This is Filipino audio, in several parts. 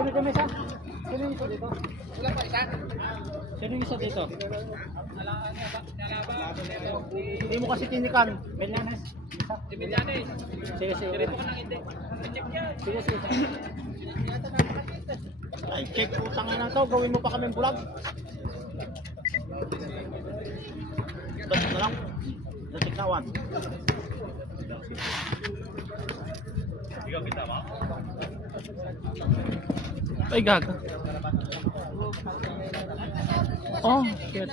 Sino yung isa? Sino yung isa dito? Wala pa isa? Sino yung isa dito? Hindi mo kasi tinikan. Milyanes. Si Milyanes. Sige, sige. Dito ka nang hindi. Check yan. Sige, sige. Ay, check utang na to. Gawin mo pa kaming bulag. Basta na lang. Check na one. Ikaw kita ba? Ay, gaga. Oh, shit.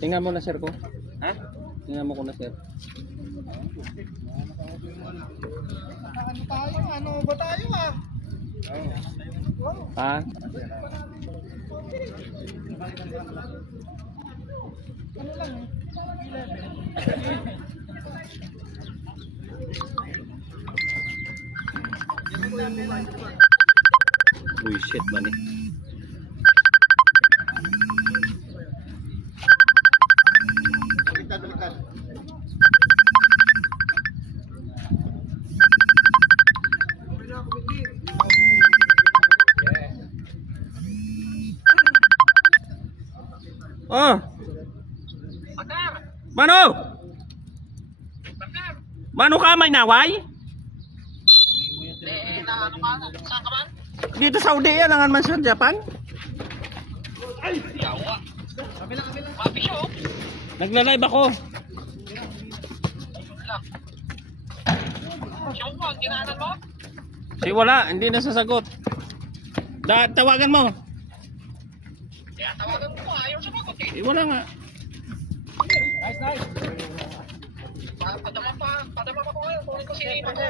Tingnan mo na sir ko. Ha? Tingnan mo ko na sir. Ano tayo? Ano ba tayo ah? Ha? Ano lang eh? Uy, shit man eh. Baliktad. Oh! Mano! Mano ka may naway? Dito sa Saudi yan, nangan man sa Japan? Ay! Yawa! Nagla-live ako. Si wala, hindi na sasagot. Tawagan mo. Kaya tawagan mo, ayaw sumagot eh. Wala nga. Nice. Padama pa ko ngayon, kunin ko si Iman ko.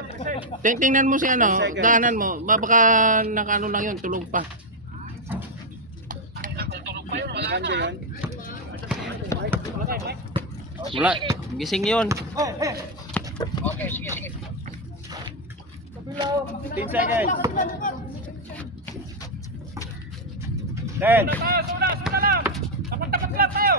Tingnan mo si ano, daanan mo. Baka nakaano lang yun, tulog pa. Tulog pa yun, wala na. Wala, gising yun. Okay, sige. 15 seconds. 10. Suna lang. Tapat lang tayo.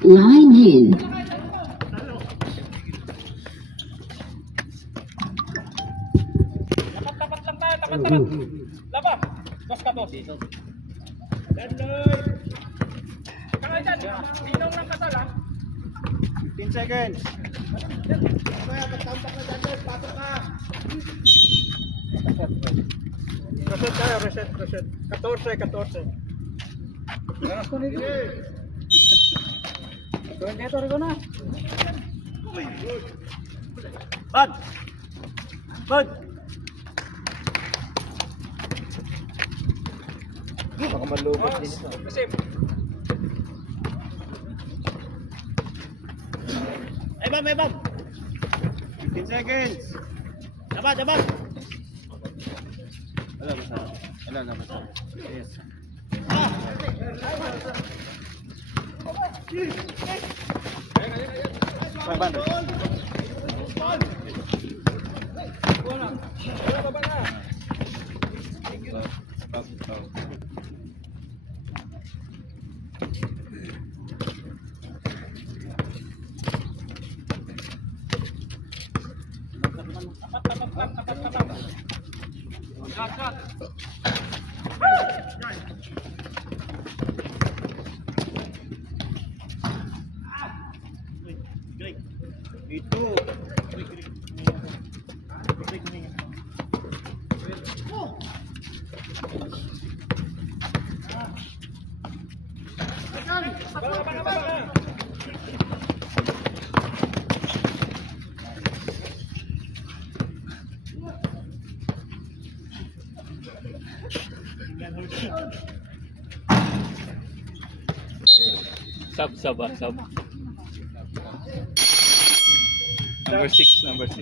Line in. Tapat lang tayo, tapat. Laba. Dos ka dos. Dandoy. Kaya dyan, sinong lang kasal ha? 15 seconds. Kaya magtampak na dyan, pasok ka. Reset. 14. Dito rin ko na. Bad. Baka malubos din ito. Kasi, Ay bab. 15 seconds. Dapat. Wala na basta. Yes. Itu. Sub. Number 6.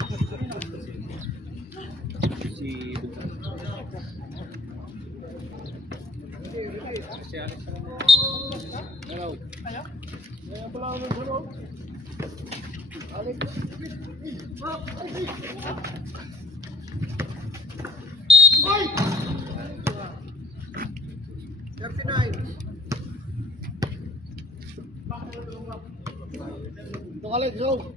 Ito Alex, go.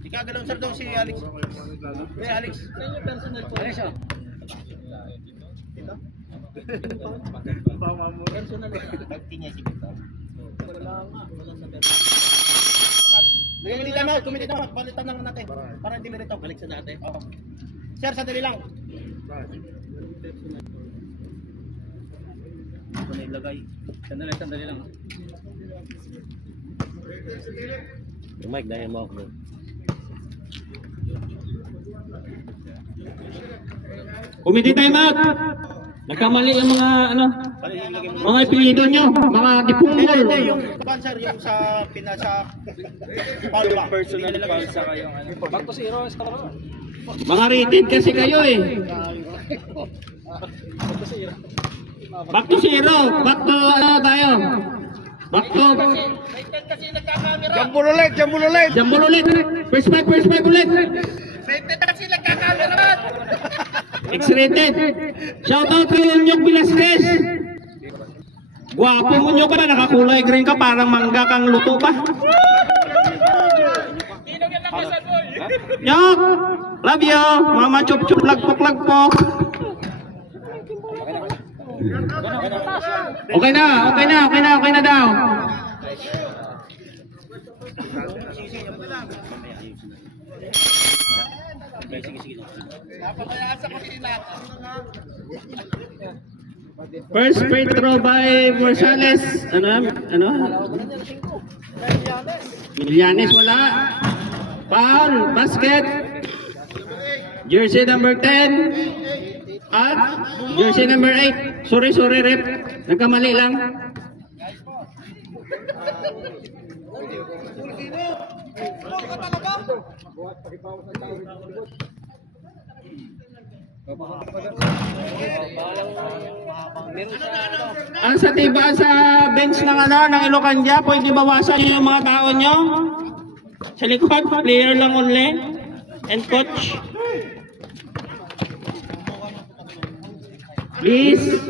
Ikagalong sir daw si Alex. Si Alex. Alex, oh. Personal. Pagtingin si Victor. Wala nga. Wala sa personal. Kumiti naman. Palitan lang natin. Para hindi merito. Balik sa natin. Oo. Sir, sandali lang. Ito na ilagay. Sandali lang. Yung mic, dahil mo ako. Committee time out. Nagkamali yung mga mga apelyido nyo, mga dipungol. Hindi, yung sponsor, yung sa pinasa Palma. Personal foul sa kayong ano. Back to zero, Mga rated kasi kayo eh. Back to zero. Back to ano tayo? Back to Jambul ulit. Jambol ulit. First five ulit. X-rated. Shoutout kay Nyok Velasquez. Guwapo mo nyo ka na, nakakulay green ka, parang mangga kang luto pa. Nyok, love you. Mama chup-chup, lagpok. Okay na daw. First free throw by Morsales. Ano? Milianes wala. Foul, basket. Jersey number 10. At jersey number 8. Sorry rep. Nagkamali lang. Ang sa tiba sa bench ng ng Ilocanja, pwede bawasan yung mga tao nyo. Sa likod, player lang only. And coach. Please.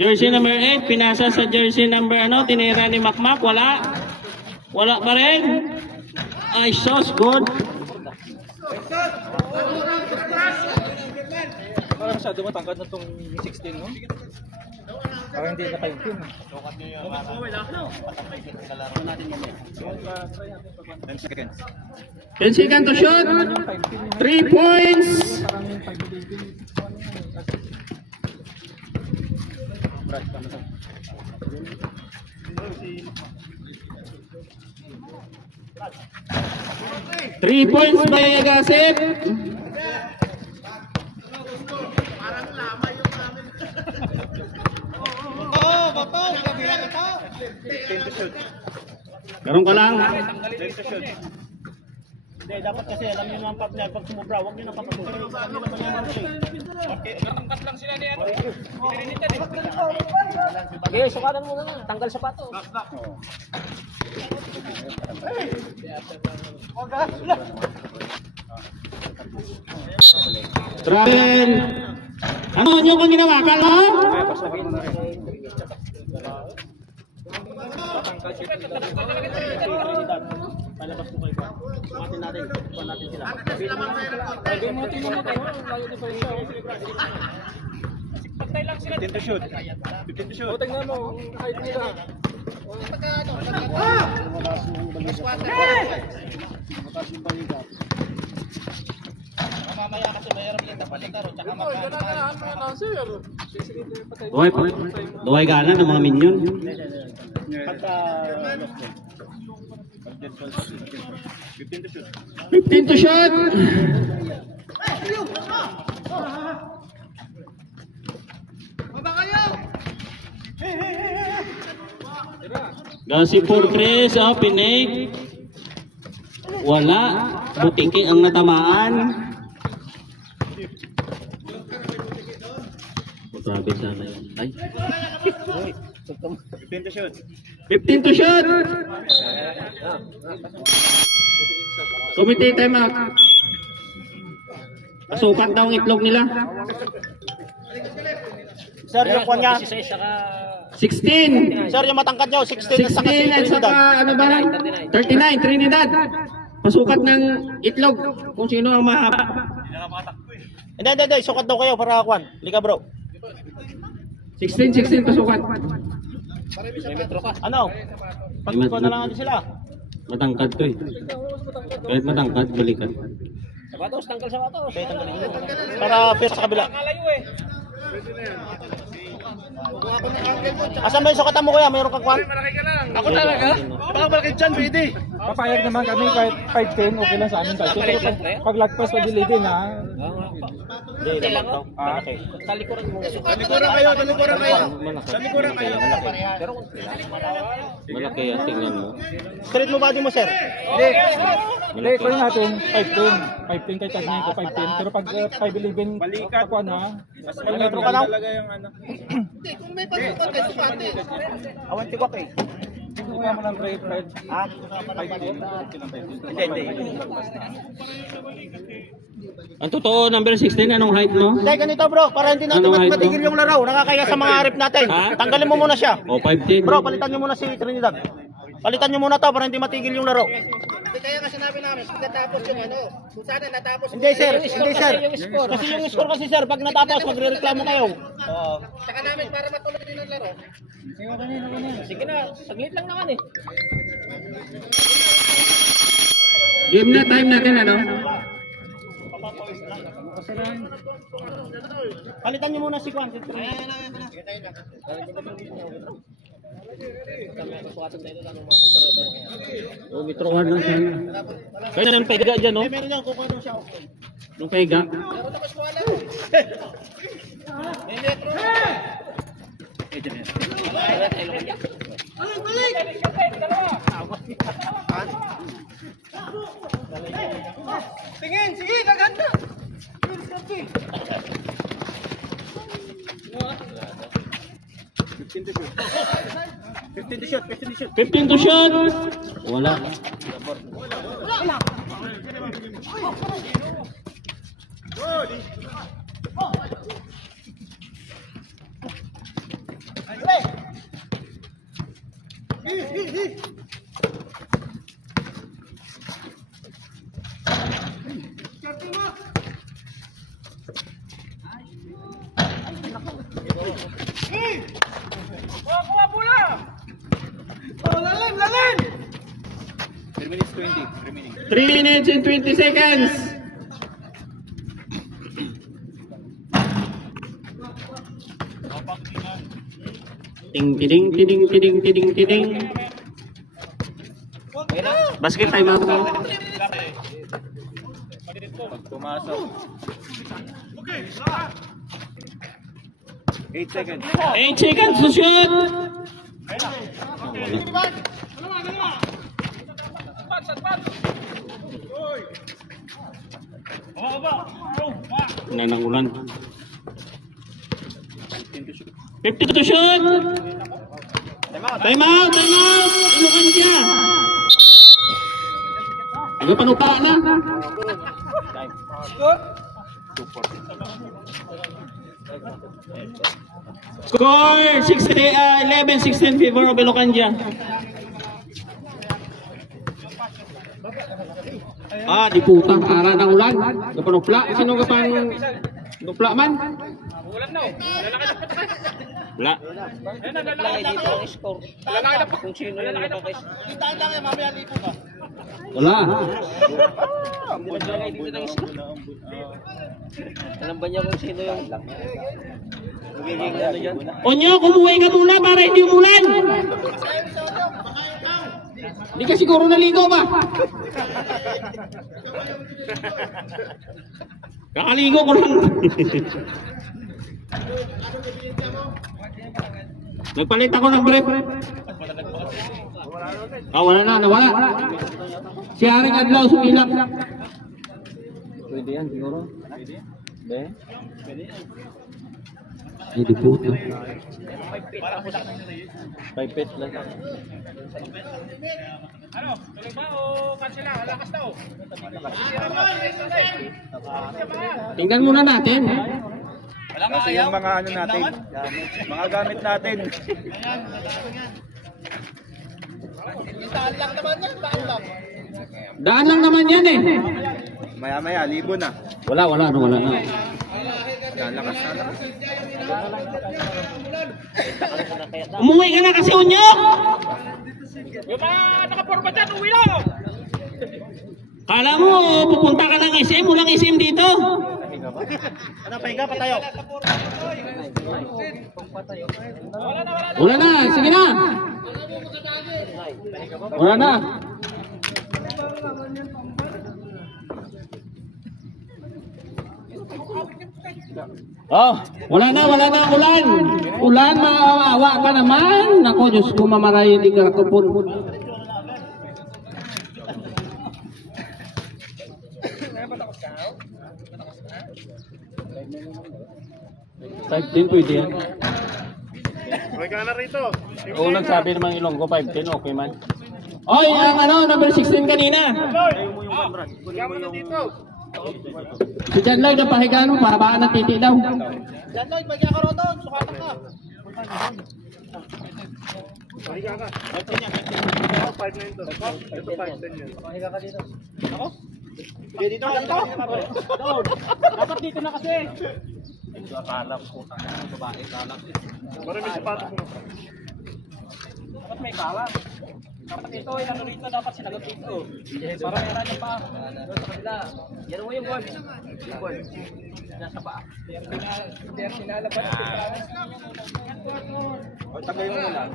Jersey number 8, pinasa sa jersey number tinira ni Makmak, wala pa rin. Ay, sauce, good. Parang masyado matangkad na itong 16, no? Parang hindi na kayo team. 10 seconds to shoot. 3 points. Three points by Agasip. Karong ka lang. Hindi, dapat kasi alam niyo naman partner, pag sumubra, huwag niyo nang papatuloy. Alam niyo naman yung mga Natangkat lang sila ni ano. Pininitan eh. Okay, sukatan mo na. Tanggal sapatos. Travel. Ano nyo kung ginawa ka, no? palabas ko kayo. Sumatin natin. Sumatin natin sila. Pagtay lang sila. 15 to shoot. O, tingnan mo. Kahit nila. Mamaya kasi mayroon yung tapalitar. Tsaka Duway gana ng mga minion. pagka 15 to shot. Gasi for Chris, Pinig. Wala. Butiki ang natamaan. Grabe sana yun. Ay. 15 to shoot. 15 to shoot. Committee time out. Sukat daw ang itlog nila. Sir, yung kwan niya. 16 saka 16. Sir, yung matangkad niyo, 16 at saka 16 at saka ano ba? 39 Trinidad. Pasukat ng itlog kung sino ang mahaba. Hindi. Sukat daw kayo para kwan. Liga bro. 16 pasukat. Ano? Pagkuha na lang natin sila. Matangkad to eh. Kahit matangkad, balikan. sapatos, tanggal sapatos. Para first sa kabila. Malayo eh. Asan ba yung sukatan mo kuya? Mayroon kang kwan? Malaki ka lang. Ako talaga? Baka malaki dyan, pwede. Papayag naman kami kahit 5-10, okay lang sa amin. Pero pag lagpas pa dilidin ha. Hindi lang to. Malaki. Talikuran mo. Talikuran kayo. Talikuran kayo. Pero Malaki yan, tingnan mo. Straight mo body mo, sir? Hindi, ito natin 5-10. 5-10 kahit sabihin ko 5-10. Pero pag 5-11, ako na. Metro ka lang? Talaga yung ano. Awan tiwak eh. Kaya mo ng Fred. Ah? 5-10. Hindi. Ang totoo, number 16, anong height mo? Hindi, ganito bro. Para hindi natin Anong height mo? matigil yung laro. Nakakaya sa mga arip natin. Ha? Tanggalin mo muna siya. O, 5'10". Bro, palitan nyo muna si Trinidad. Palitan nyo muna to para hindi matigil yung laro. Kaya nga sinabi namin, pag natapos yung ano, kung sana natapos Hindi sir, hindi sir. yung score. Kasi yung score kasi sir, pag natapos, magre-reklamo kayo. Oo. saka namin para matuloy din ang laro. Sige na, saglit lang naman eh. Game na, time natin, ano? Palitan nyo muna si Kwan. O, metrohan lang siya. Kaya nang pega dyan, no? Meron yan, kukuha daw siya. Nung pega. Tingin, sige, gaganda. 15 to shoot. 15 to shot. Wala. Kuha bola. Lalim. 3 minutes and 20 seconds. Ting. Basket time out mo. Pumasok. 8 seconds. 8 seconds to shoot. Nanangulan. 50 to shoot. Time out. Inukan siya. Ano panupa na? Score 11-16 favor of Ilocanja. Di puta, para ng ulan. Kapanupla. Sino ka pang nupla man? Ulan na. Lalaki na patas. Wala. Ayun na, lalaki Lagi na. dito ang score. Lalaki na. Kung sino yung nakakis. Kitaan lang yan, mamaya lipo ka. Wala. Lagi dito ng score. Alam ba niya kung sino yung magiging ano dyan? Onyo, kumuhay ka muna para hindi umulan. Hindi ka siguro naligo ba? Kakaligo ko lang. Nagpalit ako ng brief. Wala na, nawala. Si Haring Adlaw sumilap. Pwede yan siguro. Pwede. Hindi po. 5 feet lang. Ano? Tuloy ba o kansila? Lakas daw. Tingnan muna natin. Kasi yung mga ano natin, mga gamit natin. Saan lang naman yan? Saan lang? Daan lang naman yan eh. Maya-maya, libo na. Wala na. Lalakas. Umuwi ka na kasi, Unyok! Yung mga nakaporma dyan, uwi na! Kala mo, pupunta ka ng SM, walang SM dito. Ano, pahinga pa tayo. Wala na, sige na. Wala na. Oh, wala na ulan. Ulan, maawa ka naman. Nako, Diyos ko, mamarayo di ka kapon. 5-10 pwede yan. May ka na rito. Oo, nagsabi naman Ilonggo 5-10, okay man. Oy, ang number 16 kanina. Kaya mo na dito. Si John Lloyd, napahigaan mo, pahabaan ng titi daw. Yan Lloyd, magkaya ka roto. Sukatan ka. Pahiga ka. 5 na ito. Ito 5-10 yun. Sige, dito ka dito. Dapat dito na kasi. Marami sapatos mo. Dapat may bala. Dapat ito, ano rito, dapat sinagot dito. Para meron yung pa. Doon sa kabila. Yan mo yung board. Yung board. Nasa paa. Kaya sinalaban natin. Tagay mo muna.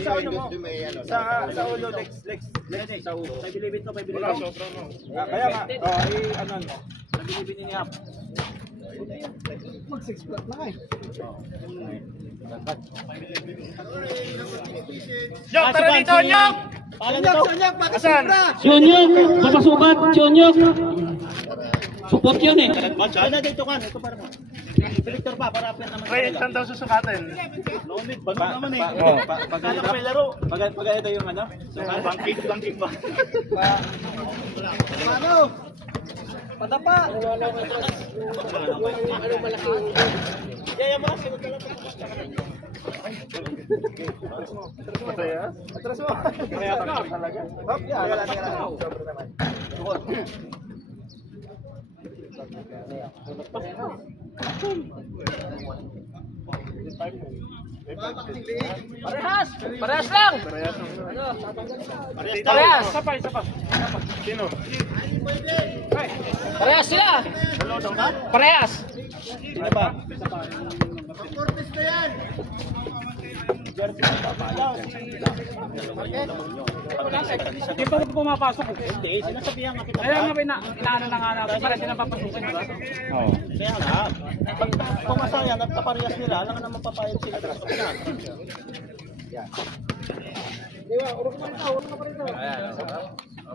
Sa ulo mo. Sa ulo, Lex. Sa ulo. Sa bilibid to, Wala, sobrang no. Kaya nga, ano mo. Sa bilibid ni Hap. Nyok, tara dito, Nyok! Asan? Si Unyok, papasukat, si Unyok. Support yun eh. Ano dito kan? Ito para mo. Si Victor pa, para apyan naman. Ray, saan daw susukatin? Loamid, bago naman eh. Pag Kala ko may laro. pag ito yung ano? Bangking ba? Ano? Patapa. Anong malaki? Yaya mo kasi magkala. Masaya? Atras mo. Kaya talaga. Hop, wala na. Sobra naman. Parehas! Parehas lang! Parehas! Isa pa. Sino? Parehas sila! Parehas! Sino ba? Hindi pa pumapasok. Hindi, sinasabihan nga kita. Kaya nga inaano na nga natin. Para hindi na papasukin. Oo. Kaya nga, pag pumasaya at kaparehas nila, alam nga naman papayag sila sa kapila.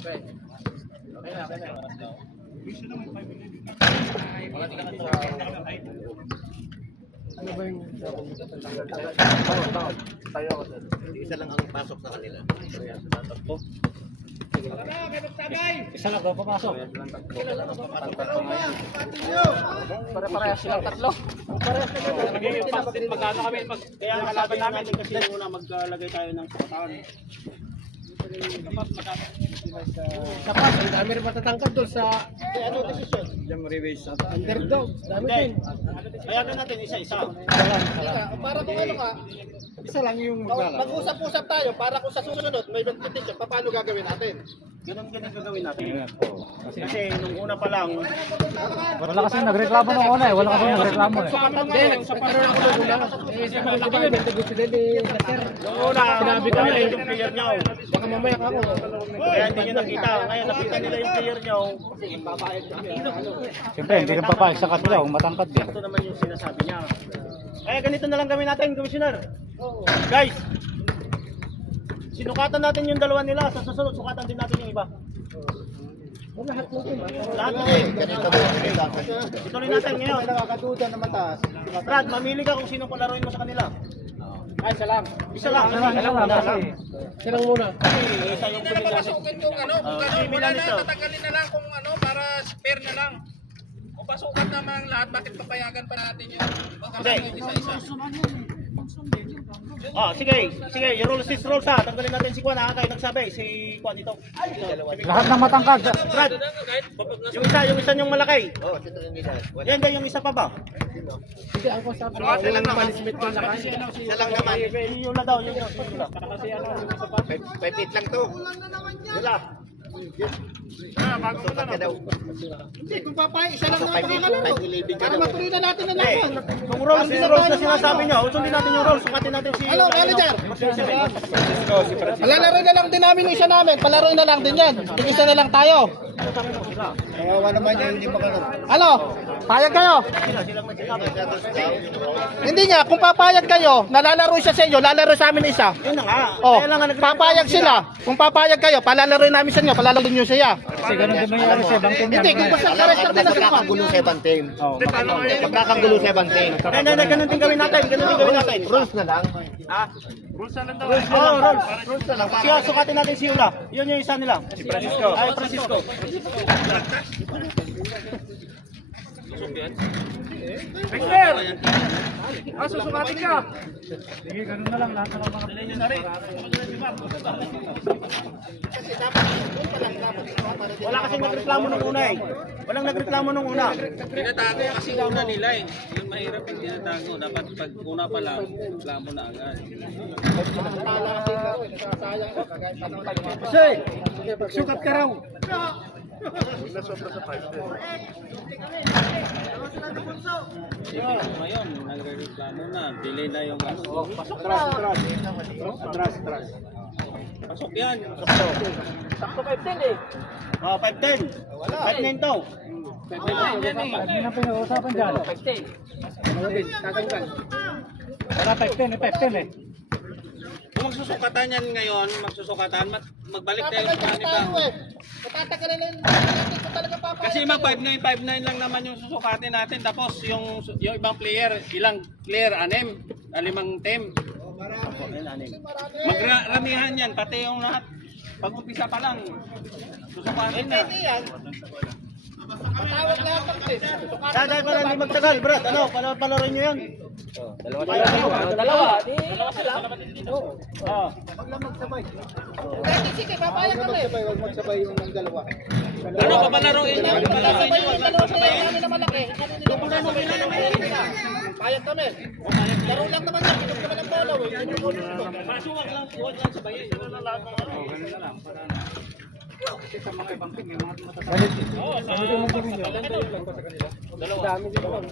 Okay. Isa lang ang pasok sa kanila. Isa lang daw papasok. Pare-parehas silang tatlo. Magiging pass din magkano kami pag Kaya ang kalaban namin kasi muna maglagay tayo ng sukatan. Sapat, ang dami rin matatangkad doon sa ano desisyon? Underdog, dami din. Kaya natin isa-isa. Para kung ano ka, isa lang yung mag-usap-usap tayo para kung sa susunod may competition, paano gagawin natin? Ganun gagawin natin. Kasi nung una pa lang, Wala kasi nagreklamo nung una eh. Wala kasi nagreklamo eh. nung una, sinabi ko nila yung player nyo. Baka mamaya ka ako. Kaya hindi nyo nakita. Ngayon nakita nila yung player nyo. Siyempre, hindi rin papayag sa kanila kung matangkad din. Ito naman yung sinasabi niya. Kaya ganito na lang gawin natin, Commissioner. Guys, sinukatan natin yung dalawa nila. Sa susunod, sukatan din natin yung iba. Lahat na din. Ituloy natin ngayon. Nakakaduda na mataas. Brad, mamili ka kung sino palaruin mo sa kanila. Ay, isa lang. Isa lang. Isa lang muna. Isa yung pili natin. Si Milan ito. Tatagalin na lang kung ano, para spare na lang. Kung pasukan naman lahat, bakit papayagan pa natin yun? Okay. Sige. Yung rules is rules ha. Tanggalin natin si Juan ha. Kayo nagsabi. Si Juan ito. Lahat ng matangkad. Brad, yung isa yung malaki. Yan ba yung isa pa ba? Hindi, ang konsabi. Suwate lang naman. Isa lang naman. Yung Yula daw. Yung Yula. 5-8 lang to. Yula. Hindi, kung papay, isa lang naman pakakalaro. Para matuloy na natin na naman. Kung rules is rules na sinasabi nyo, sundin natin yung rules. Sukatin natin si Ano, manager? Palalaro na lang din namin yung isa namin. Palaroin na lang din yan. Tig-isa na lang tayo. Kawawa naman yan, hindi makalaro. Ano? Payag kayo? Hindi nga, kung papayag kayo, nalalaro siya sa inyo, lalaro sa amin isa. Yun na nga. Oh, Kaya lang nga papayag sila. Kung papayag kayo, palalaroin namin sa inyo, palalaro nyo siya. Kasi ganun din nangyari sa ibang team. Hindi, kung basta ka-restart na sa Magkakagulo sa ibang team. Oo. Magkakagulo sa ibang team. Hindi, ganun din gawin natin. Ganun din gawin natin. Rules na lang. Rules na lang. Rules na lang. Siya, sukatin natin si Yula. Yun yung isa nila. Si Francisco. Ay, Francisco. Susukatin ka! Sige, ganun na lang. Lahat na lang mga Wala kasing nagreklamo nung una eh. Walang nagreklamo nung una. Tinatago kasi una nila eh. Yung mahirap pag tinatago. Dapat pag una pa lang, reklamo na agad. Kasi, sukat ka raw. Ngayon, nagre-reklamo na. Delay na yung ano. Pasok yan. Sakto 5-10 eh. 5-10. 5-9 to. Hindi na pinag-uusapan dyan. Wala 5-10 eh. Kung magsusukatan yan ngayon, magbalik tayo sa kanila. Matatagalin na natin kung talaga papayag. Kasi mag 5-9 lang naman yung susukatin natin. Tapos yung ibang player, ilang player, 6, 5 team. Magramihan yan, pati yung lahat. Pag-umpisa pa lang, susukatin na. Patawag lahat ng team. Dahil para hindi magtagal, Brad. Ano, palaroin nyo yan. Dalawa sila. Pwede, sige, papayag kami. Huwag magsabay yung ng dalawa. Ano, papalaroin nyo? Sabay yung dalawa sa kami na malaki. Payag kami. Laro lang naman yan. Pinom naman ang bola. Huwag lang sabayin. Kasi sa mga ibang team, may mga matatagal. Ano din mo rin yun? Dami din naman.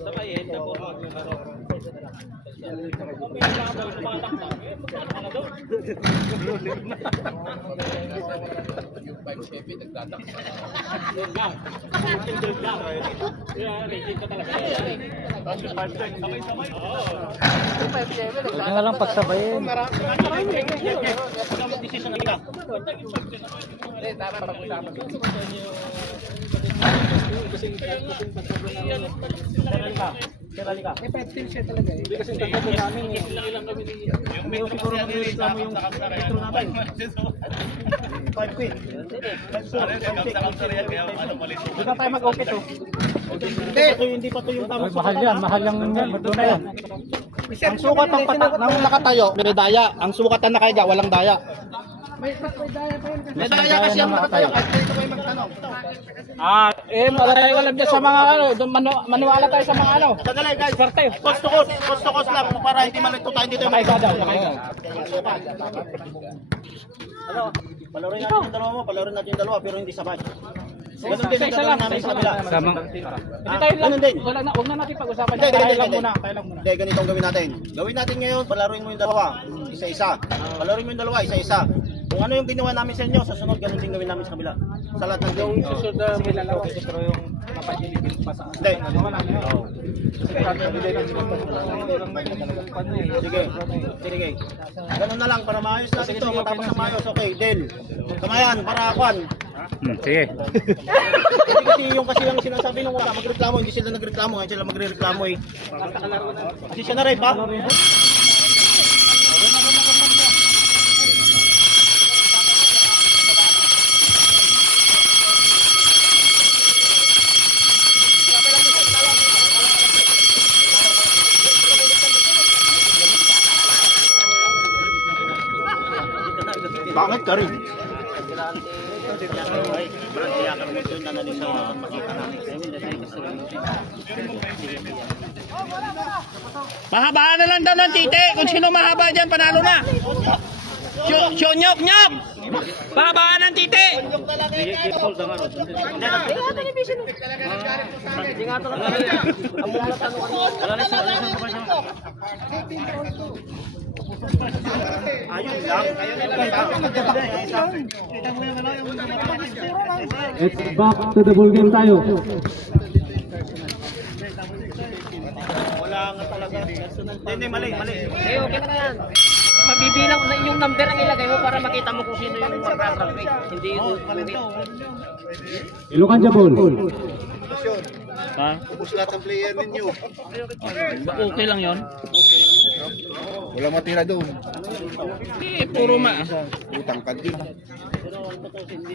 Sabayin, tapos maglaro. Huwag na lang pagsabayin. Decision nila. Hindi kasi tatlo namin eh. May siguro magreklamo yung intro natin. 5 feet. Hindi na tayo mag-okay to. Hindi pa to yung tamang Mahal yan, mahal yung doon na yan. Ang sukat ng nakatayo, may daya. Ang sukat ng nakahiga, walang daya. Madaya kasi ang nakatayo. Kahit dito kayo magtanong. Alam niya sa mga ano, maniwala tayo sa mga ano. Sandali guys. Cost to cost lang para hindi malito tayo dito. Palaroin natin yung dalawa mo, palaroin natin yung dalawa pero hindi sabay. Ganun din yung dalawa namin sa kabila. Hindi tayo lang. Ganun din. Huwag na natin pag-usapan. Hindi, Tayo lang hindi. muna. Tayo lang muna. Hindi, ganito ang gawin natin. Gawin natin ngayon, palaroin mo yung dalawa. Isa-isa. Palaroin mo yung dalawa, isa-isa. Kung ano yung ginawa namin sa inyo, sa sunod, ganun din gawin namin sa kabila. Sa lahat ng gawin. Susunod na may lalawa. Pero yung napagilipin pa sa Hindi. Sige. Sige. Ganun na lang, para maayos natin ito. Matapos na maayos. Okay, deal. Kamayan, para akuan. Sige. Kasi yung sinasabi nung wala, magreklamo, hindi sila nagreklamo, ngayon sila magreklamo eh. Kasi siya na rin pa. Bakit ka rin? Mahabaan na lang daw ng titi. Kung sino mahaba dyan, panalo na. Nyok, nyok! Mahabaan ng titi. Ayun lang. It's back to the ball game tayo. Wala nga talaga. Hindi, mali. Okay na yan. Mabibilang na yung number ang ilagay mo para makita mo kung sino yung mag-graduate. Hindi yung Ilocan dyan ball. Ha? Ubus lahat ng player ninyo. Okay lang yon. Walang matira doon. Puro Utang ka din.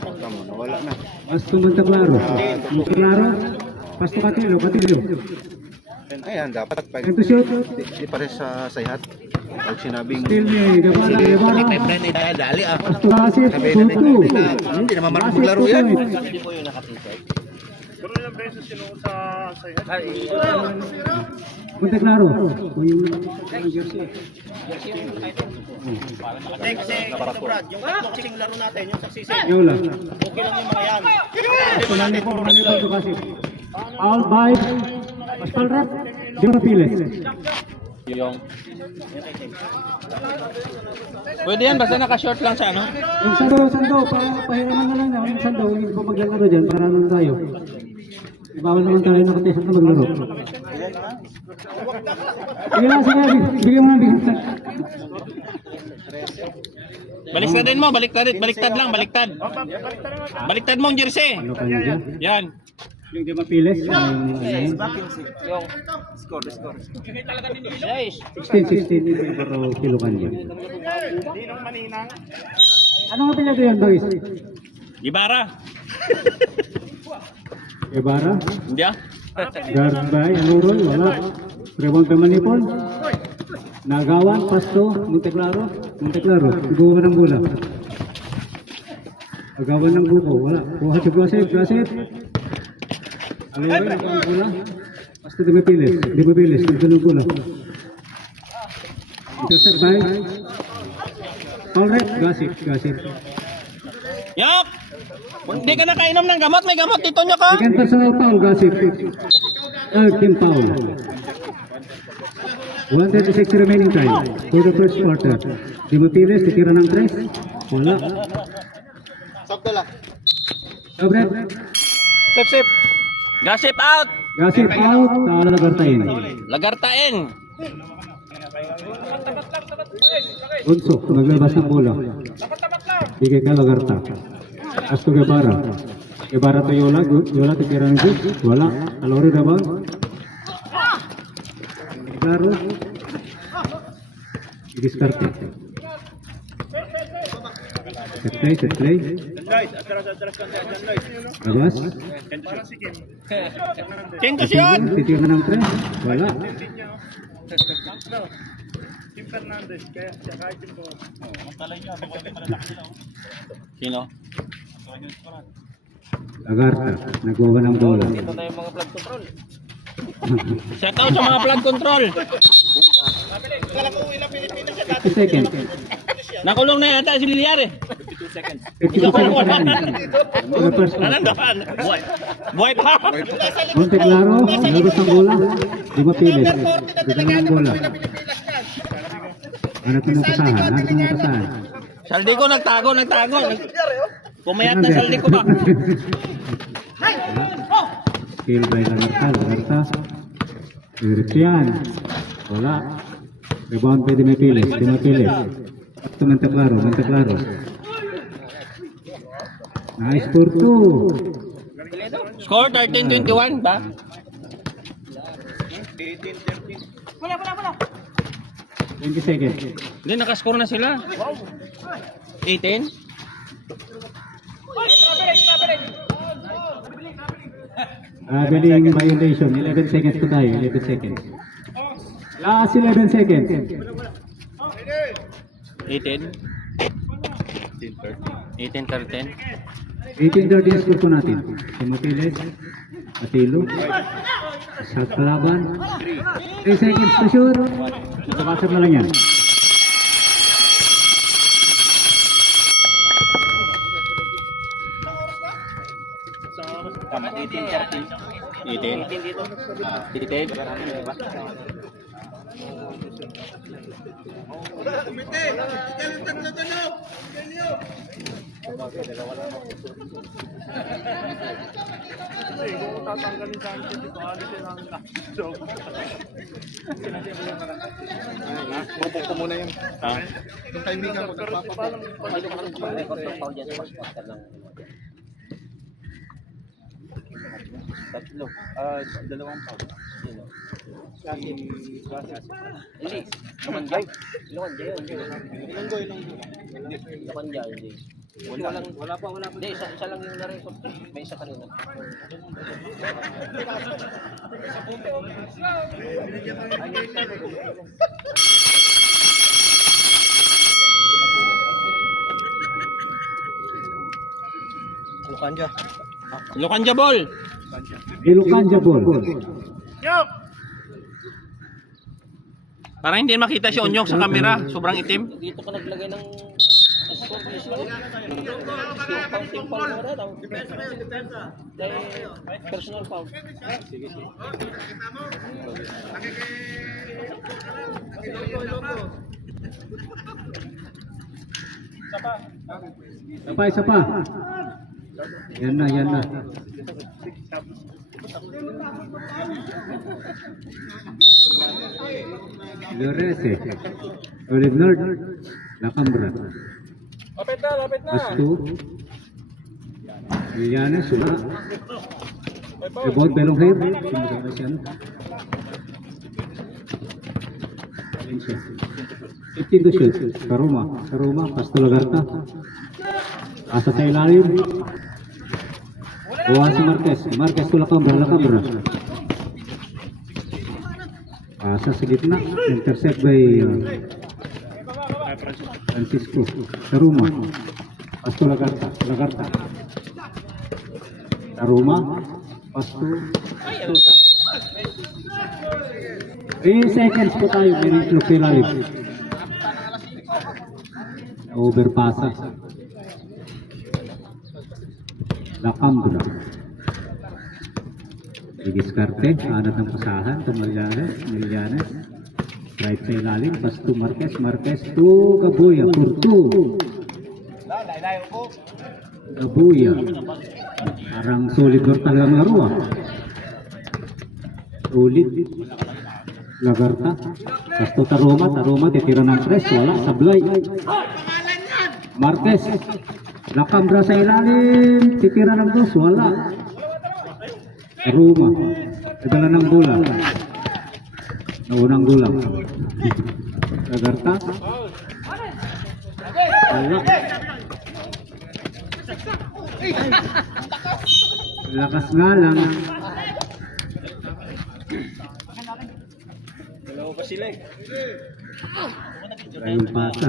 Tama, nawala na. Pasto Monteklaro. Monteklaro. Pasto Katilo. Ayan, dapat pag And to shoot. di pare sa sayhat. Pag sinabing Still ni Guevara. dali ah. Pasto Kasip. Hindi naman marunong maglaro yan. Monteklaro. Hindi, kasi ito Brad, yung boxing laro natin, yung saksisig. Yola. Okay lang yung mga yan. Hindi mo natin. Pasto Kasip. All by Pascal Rap. Di ba pilis? Pwede yan, basta naka-short lang sa ano. Yung sando, pahirangan na lang na. Yung sando, hindi pa maglalaro dyan, para naman tayo. Bawal naman tayo nakatesat na maglaro. Sige lang, bigyan mo na. Baliktadin mo, baliktad lang. Baliktad mo ang jersey. Ano ka niya? Yan. Yung di mapilis. yung score. 16 pero kilo kanya. Ano nga pinag yan, boys? Ibarra. Ibarra? Hindi ah. Garbay, Anurol, wala. Rewang Kamanipon. Nagawan, Pasto, Monteklaro. Buka ng bola. Nagawan ng buko, wala. Kuha si Gasip. Alawin, nagawan ng bola. Pasto di mapilis. Ito ng bola. Intercept by Paul Rep, Gasip. Yok! Hindi ka nakainom ng gamot, may gamot dito nyo ka. Second personal foul, Gasip. Third team foul. 1:36 remaining time for the first quarter. Di mapilis, titira ng 3. Wala. sakto lang. Sobret. Sip. Gasip out. Gasip out. Lagartain. Lagartain. Unso, naglabas ng bola. Bigay ka Lagarta. Pasto Guevara to Yola titira ng 6. Wala. Alori Rabal. Claro. Diskarte. Set play. Labas. Kentos yun. Titira ng 3. Wala. Sino? Lagarta, nagwawa ng bola. Dito na yung mga flag control. Shout out sa mga flag control. 50 seconds. Nakulong na yata si Lilyar eh. 52 seconds pa rin. Wala first half. Nanandaan. Buhay pa. Monte Claro, nalabas ng bola. Di mapilit. Bigyan ng bola. Hanap ng pasahan, hanap ng pasahan. Saldi ko nagtago. Pumayat na saldi ko ba? Kill by Lagarta. Diretsyan. Wala. Rebound pwede may pilit. Di mapilit. Ito Monte Claro. Nice for 2. Score 13-21 ba? 20 seconds. Hindi, nakascore na sila. 18? Traveling violation. 11 seconds to tayo. 11 seconds. Last 11 seconds. 18? 18-13? 18-30 score po natin. Tumapilit. Atilo. Sa kalaban. 3 seconds to shoot. Nakasap na lang yan. Tama, 18-13. 18? 18? Bubok ko muna yun. Ha? Yung kaibigan ko, nagpapapal. Record ng foul dyan sa basket ng... Tatlo. Dalawang foul. Sino? Hindi. Lukanjay yun. Lukanjay, hindi. Wala pa. Hindi, isa lang yung na-record. May isa kanina. Lukanja ball. Ilocanja ball. Parang hindi makita si Onyok sa camera. Sobrang itim. Dito ka naglagay ng score mismo. Team foul mo na daw. Personal foul. Isa pa. Yan na. Lorese. Olive Nord. Lacambra. Lapit na. Astu. Villanes. Wala. Rebound Belong Hair. Simulation. Valencia. 15 to shoot. Karuma. Pasto Lagarta. Asa sa ilalim. Buwan si Marquez to Lacambra. Asa sa gitna. Intercept by Francisco. Karuma. Pasto Lagarta. Karuma. Pasto. 3 seconds po tayo. Minute sa ilalim. Overpassa. Lacambra. Didiskarte, hanap ng pasahan, Marillanes. Right sa ilalim, Pasto Marquez to Gabuya, Kurtu. Gabuya. Parang solid work talaga mga ruwa. Solid. Lagarta. Pasto Taroma, titira ng press, wala, sablay. Marquez. Lacambra sa ilalim, titira ng dos, wala. Roma, nadala ng bola. Naunang bola. Lagarta. Wala. Lakas nga lang. Dalawa pa sila eh. Ayun pasa.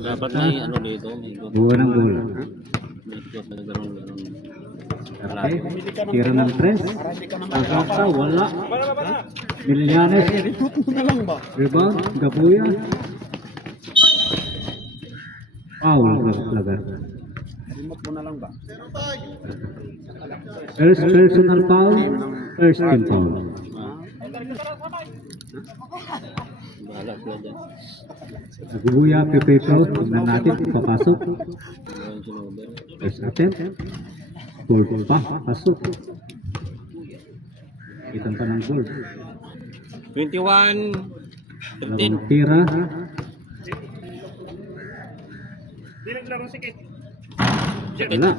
Dapat may ano dito, may good. Buwan ng bola. May good na ganun. Okay. Tira ng 3. Lagarta, wala. Milianes. Rebound, Gabuya. Foul, Lagarta. First personal foul, first team foul. Bahala sila dyan. Gabuya, Pepe Pro, tignan natin, papasok. Gawin sinover. First attempt. Goal pa, pasok. Kitang pa ng goal. 21. Dalawang tira. Wala.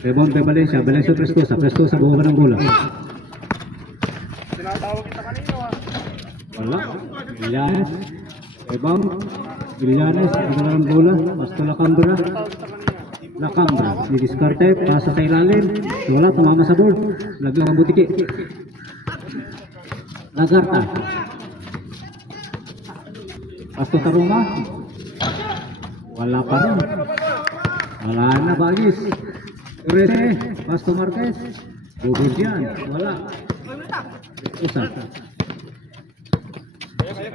Rebound kay Valencia. Valencia Prestosa. Prestosa buha ng bola. Wala. Villanes. Rebound. Villanes. Ang ng bola. Basta Lacambra. Lacambra. Didiskarte. Pasa sa ilalim. Wala. Tumama sa board. Laglang ang butiki. Lagarta. Pasto Taruma. Wala pa rin. Wala na, Bagis. Urete, Pasto Marquez. Bubod yan. Wala. Isa.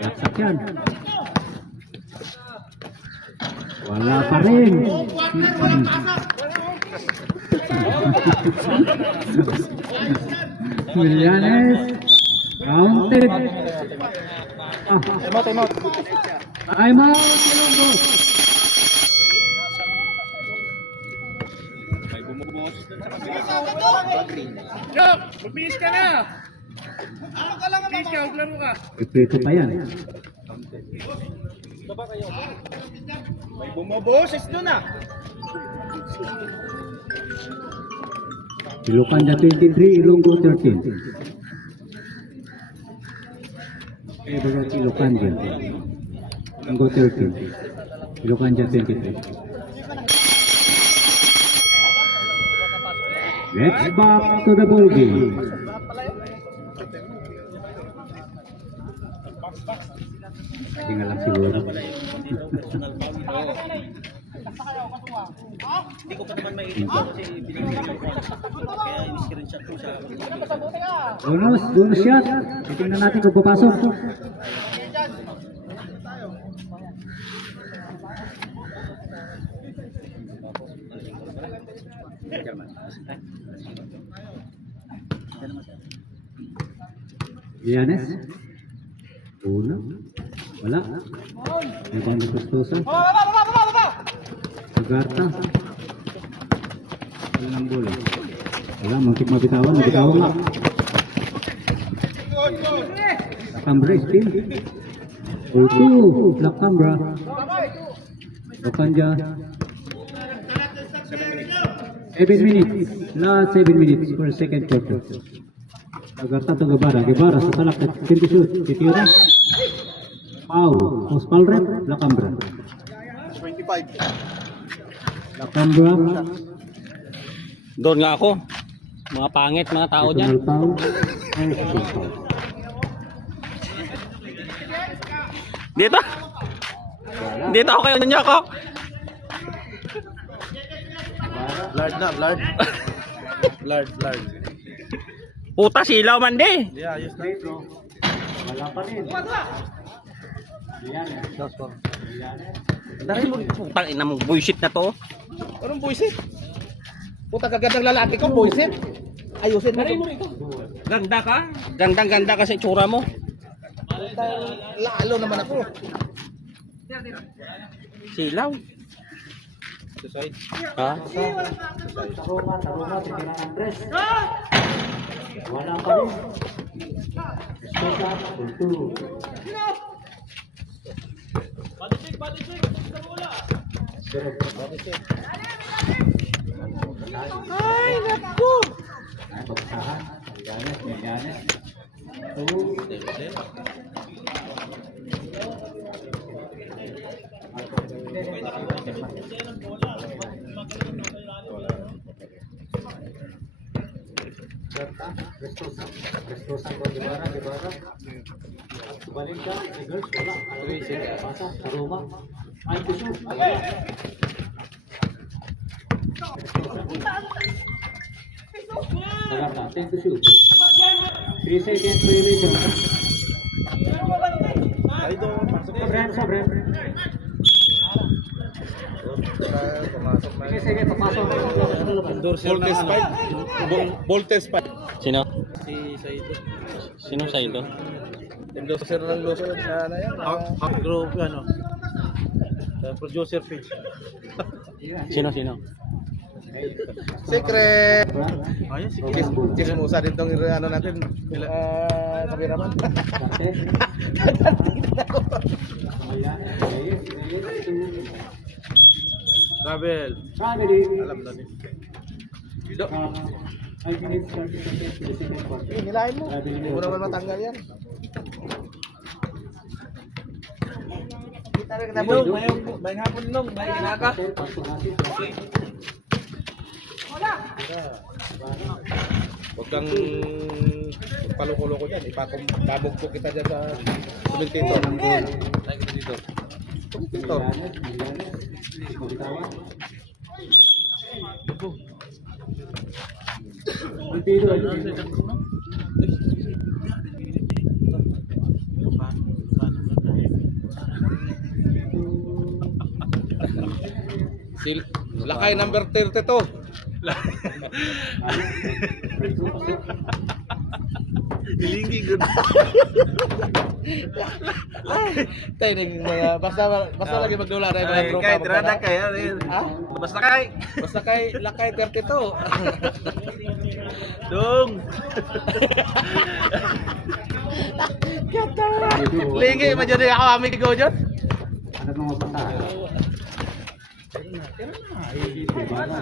Laksak yan. Wala pa rin. Villanes. Counted. Time out. Ilonggo. Magbilis ka na! Ano ka lang ang maglaro ka? Ito pa yan. May bumaboses doon ah. Ilocanda 23, Ilonggo 13. Ilocanda. Ilonggo 13. Ilocanda 23. Let's back to the ball game. Tinggal lang siguro. Hindi ko pa naman maiinig kasi binigyan ko kaya in-screenshot ko sa Bonus shot. Tingnan natin kung papasok. Villanes. Una. Wala. May pang Prestosa. Lagarta. Wala ng bola. Wala, mangkip mabitawan. Mabitawan nga. Lacambra still. Ball 2. Lacambra. Locanja. 7 minutes. Last 7 minutes for second quarter. Lagarta to Guevara. Guevara sa talak. Tinti shoot. Titira. Foul. Pospal rep. Lacambra. 25. Lacambra. Doon nga ako. Mga pangit, mga tao dyan. Personal foul. Personal foul. Dito. Dito ako kayo ninyo ako. Lard na, lard. Lard. Puta silaw man di. Yeah, ayos na. Wala pa rin. Dari mo putang ina mong bullshit na to. Anong buisit? Puta kagandang lalaki ko, buisit. Ayusin mo. Dari mo ito. Ganda ka. Gandang-ganda ka sa itsura mo. Lalo naman ako. Silaw. Ha? Taruma, tira ng press. Wala pa rin. Prestosa, ball 2. Ay, naku! Pagsahan, Villanes. 2. Prestosa con Guevara. Balik ka, Eagles, wala. Pasa, sa Roma. Ay, puso. Wala. Agarra, 10 to shoot. 3 seconds violation. Sobre. Sige, papasok. Voltes 5. Voltes 5. Sino? Si Saito. Sino sa ito? Endorser ng Luzon na yan. Group, ano, producer page. Sino? Secret! Ayun, sige. Chismosa din tong ano natin. Kameraman. Travel. Family. Alam na din. 5 minutes 30 seconds to the second quarter. Nilain mo. Hindi mo naman matanggal yan. May hapon nung, may inaka. Huwag kang paluko-luko dyan. Ipabog ko kita dyan sa commentator. Like kita dito. Commentator. Lakay number 32. Dilingi good. Tayo ng mga basta lagi magdula na yung mga tropa. Kay tirada kay Ha? Basta kay. Basta kay lakay 32. Dong. Lingi man jud ako amigo jud. Ano mga bata? Wala.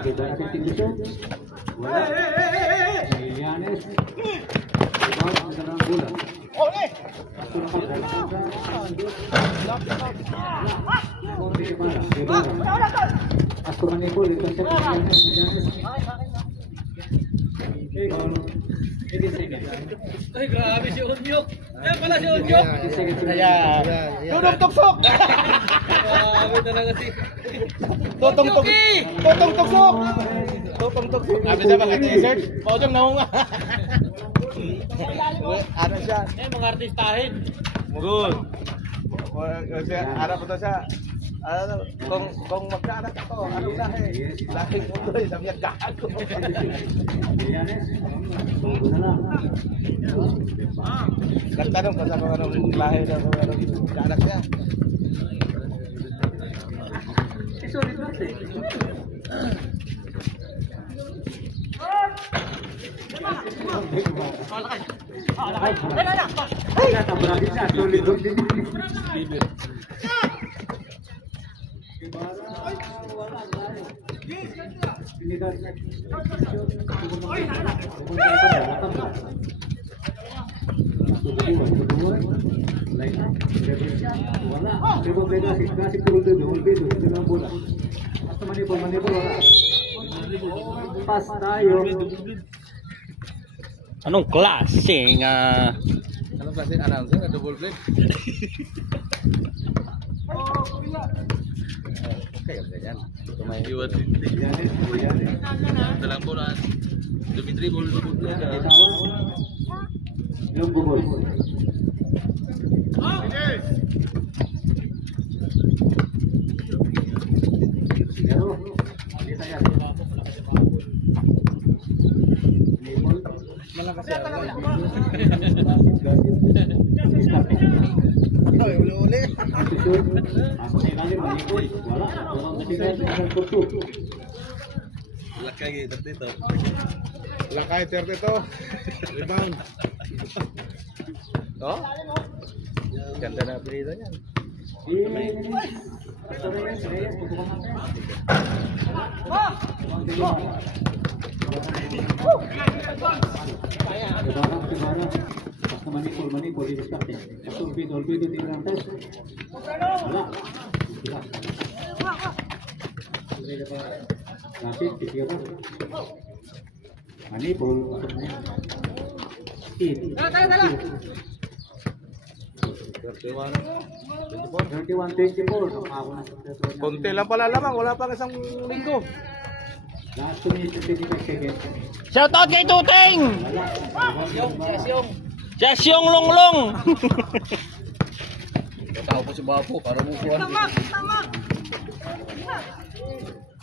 Lilianes. Hasta Manipur, el concepto de Lilianes. Ay, grabe si Unyok. Yan pala si Unyok. Dudong tuksok. Grabe talaga si... Totong tuksok. Totong tuksok. Abi sa mga t-shirt. Paujang naunga. Ano siya? Mga artistahin. Good. Kasi harap po to siya. Ano, kung magkaanak ako, anong lahi? Lahing uloy, samyag gago. Nagtanong pa sa kung anong lahi na kung anong kaanak niya. Pas tayo. Anong klaseng Anong klaseng announcer na double blade? Okay, ganyan. Iwan din. Dalang bola. Dimitri bol double blade. Ilang bubol. Lakay dito. Lakay 32. Rebound. Oh? Ganda na apelido niyan. Basta manipol, didiskarte. Olvido, tingin ang test. Wala. Nasib, tiga pa. Manipol. Tala. 31-24. Ako na sa threshold. Konti lang pala lamang, wala pang isang linggo. Last 2 minutes and 25 seconds. Shoutout kay Tuting! Sesyong Longlong! Tao po si Bapo para mo kuha.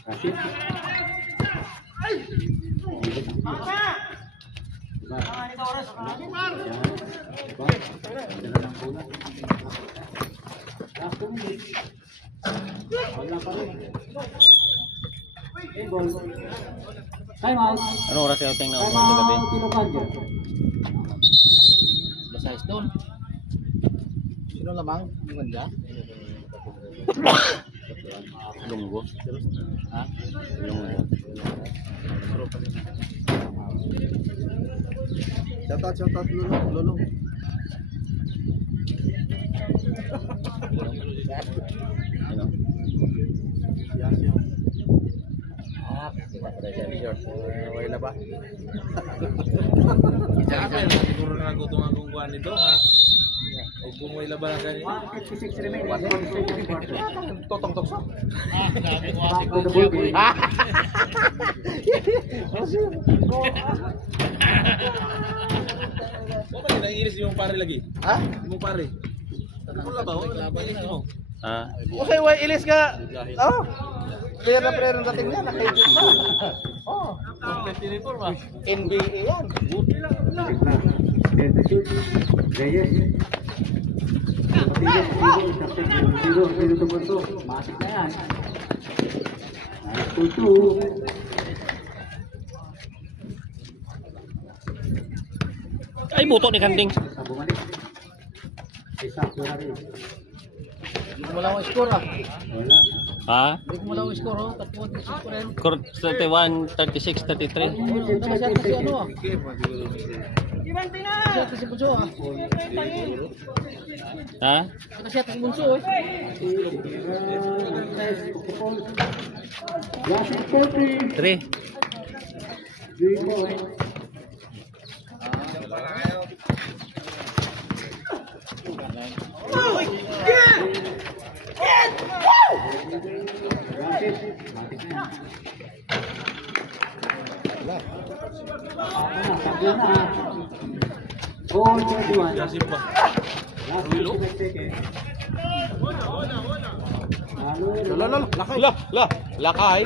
Rasid. Time out. Anong oras yung tingnan Time mo sa gabi? out. Ilocanja. Basize doon. Sino lamang? Yung ganda? Lunggo. Ha? Lunggo. Shoutout, Lulong. Ano? Wala ba? Siguro na nagutom akong kuha nito ha. O kung may laban ka nito. 156 remain. 146 quarter. Totong-tok sa. Back to the ball game. Okay, naiinis yung pare lagi. Ha? Yung pare. Wala ba? Wala ba mo? Ha? Okay, why ilis ka? Oh. Player na player ng dating niya, nakaibig pa. Oh. NBA yan. There's the shoot. Reyes. Zero to Bunso. Masik na yan. Nice 2-2. Ay, buto ni Kanding. Sa bumalik. Isa, pura rin. Hindi ko malang score ah. Wala. Ha? Hindi ko malang score oh. Tapos ko rin. 31, 36, 33. Nakasyat kasi ano ah. Nakasyat kasi bunso ah. Ha? Nakasyat kasi bunso eh. Last 40. 3. 3 points. Oh, 21. Last 55 seconds. Lakay.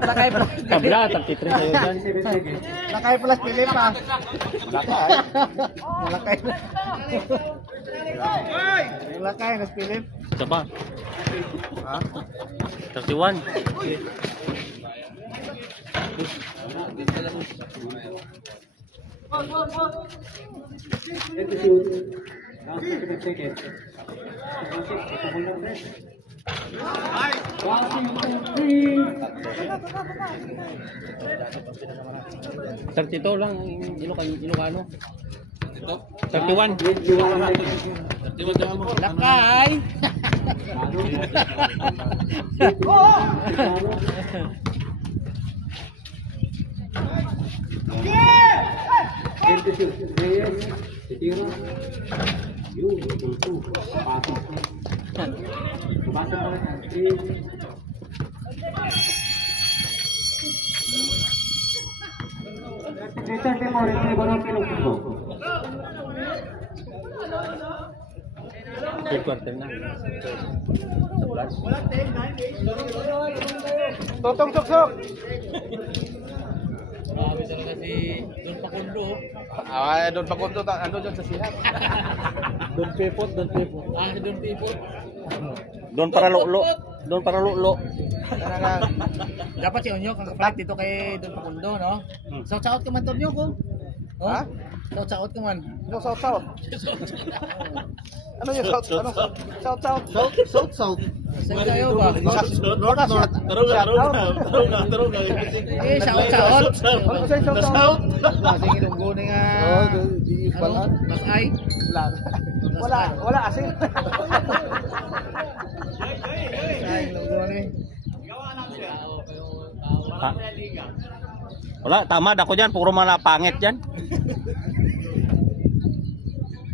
Lakay plus. Kabla, 33 sa'yo dyan. 27 seconds. Lakay plus Philip ah. Lakay. Lakay. Lakay plus Philip. Isa pa. 31. Let the shoot. Last 55 seconds. 32 lang Ilocano. 31. 21 seconds. Lakay. Let the shoot. Reyes. Titira. Yun, tutu. Pasok. Pasok pa rin. 3 more. Ito iba ng pinugpo. Third quarter na. Totong tuksok. Grabe talaga si Don Pakundo. Doon pa kunto, ano dyan sa sihat. Don Pepot. Ah, Don Pepot. Doon para lulo. Doon para lulo. Dapat si Onyo kang kapalit dito kay Don Pakundo, no? Shout out ka man to Onyo ko. Ha? Shout out ka man. Ano south? Ano yung south? Ano south? South. Saan kayo ba? North. Eh, shout out. Ano sa south? Kasi ilunggo na nga. Di pala. Mas ay. Wala asin. Ay, ilunggo na eh. Ha? Wala, tama ako dyan. Puro mga pangit dyan.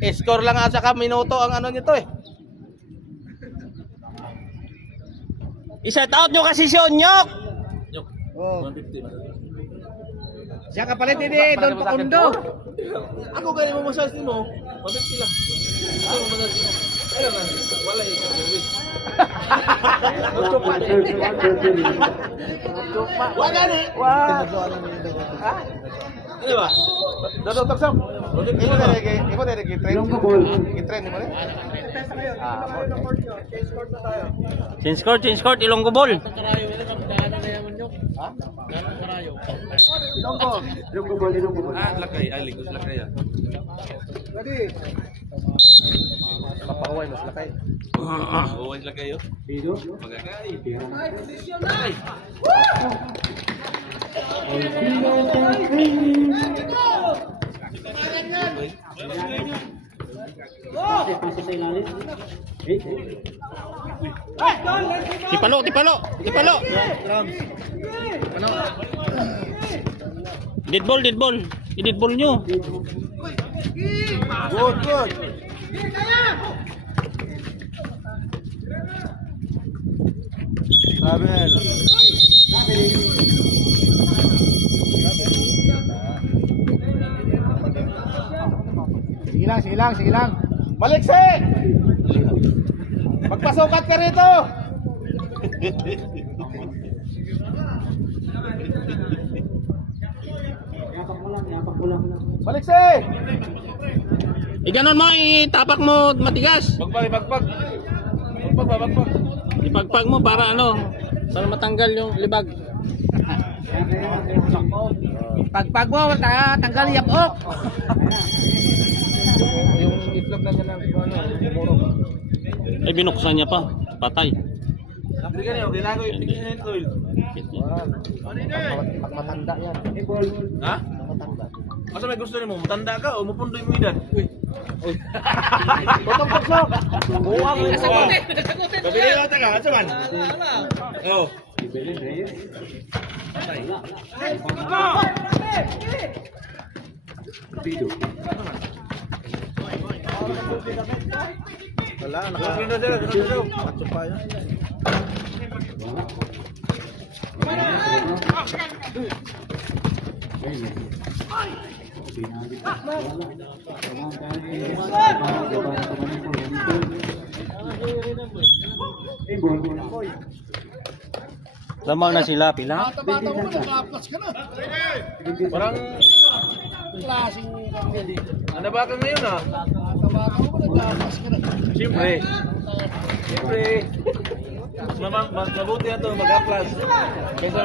Score lang at saka minuto ang ano nito eh. I-set out nyo kasi si Onyok. Siya kapalit ini, Don Pakundo. Ako ganyan mo massage mo. 150 lang. Ako mo massage mo. Ayun na. Wala eh. Wala ni. Ano ba? Dodo taksam. Imo na train. Ilonggo ball. I-train mo rin. Change court, Ilonggo ball. Ilonggo ball. Lakay, aligos lakay. Papahuway mas lakay. Papahuway lakay yo. Dito. Magagay. Pasa sa ilalim. Tipalo. Dead ball. I-dead ball nyo. Good. Travel. Sige lang. Malikse! Magpasukat ka rito! Yapak mo lang. Malikse! Ganon mo, itapak mo matigas. Bagpag. Ipagpag mo para para matanggal yung libag. Pagpag mo, tanggal yapok. Yung itlog na niya ng murong. Ay, binuksan niya pa. Patay. Hindi ka niyo, kailangan ko itignan yung oil. Pag matanda yan. Ha? Asa may gusto niyo mo? Matanda ka o mapundoy mo edad? Uy. Potong pagsok! Buwa mo! Nasagutin! Pabili lang taga, asa man? Oo. Wala, sunod na sila. Matsupa yan. Lamang na sila, pila. Parang ano ba ka ngayon ha? Siyempre. Mas mabuti na ito mag-aplas. Kaysa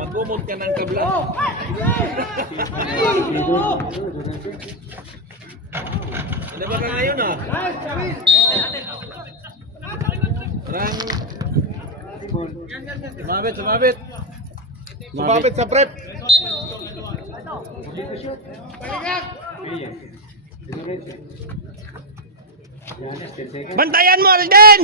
mag-umot ka ng kabla. Ano ba ka ngayon ha? Parang sumabit sa prep. Bantayan mo, Alden!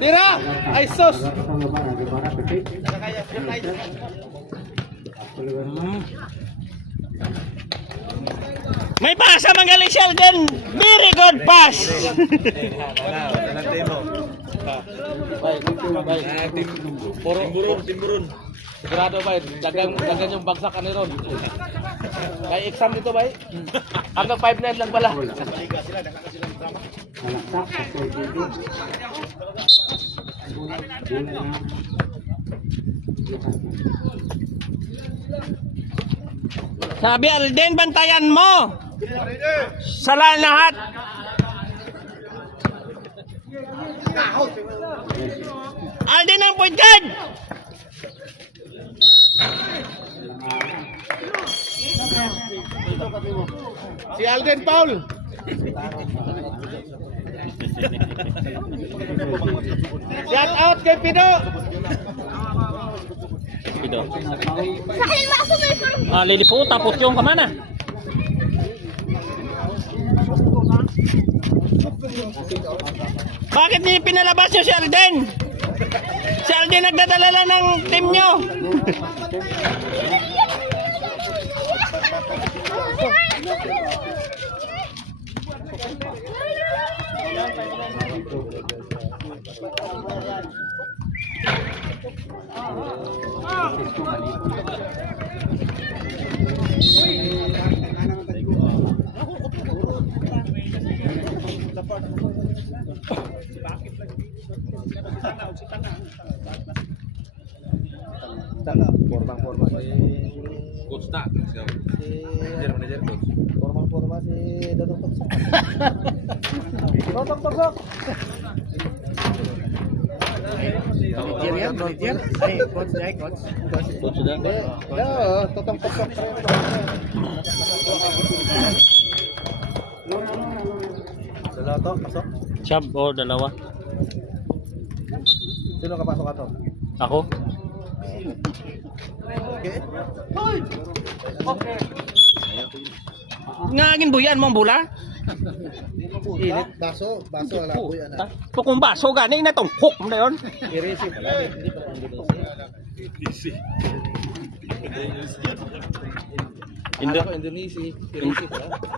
Tira! Ay sus! May pasa manggaling si Alden! Very good pass! Timburun. Sigurado ba, dagang yung bagsak ka ni Ron. May exam dito ba? Hanggang 5-9 lang pala. Sabi Alden, bantayan mo! Sa lahat! Alden ang point guard! Si Alden Paul. Shout out kay Pino. Pido. Lilipo, tapos yung kamana. Bakit niya pinalabas niyo si Alden? Si Aldi nagdadala lang ng team nyo. Coach na. Manager coach. Siyab o dalawa. Sino kapasok ka to? Ako? Ngagin buyan mo ang bula? Init, baso wala po yan. Kung baso gani na tong hook mo na yun. Irisi pala, hindi pa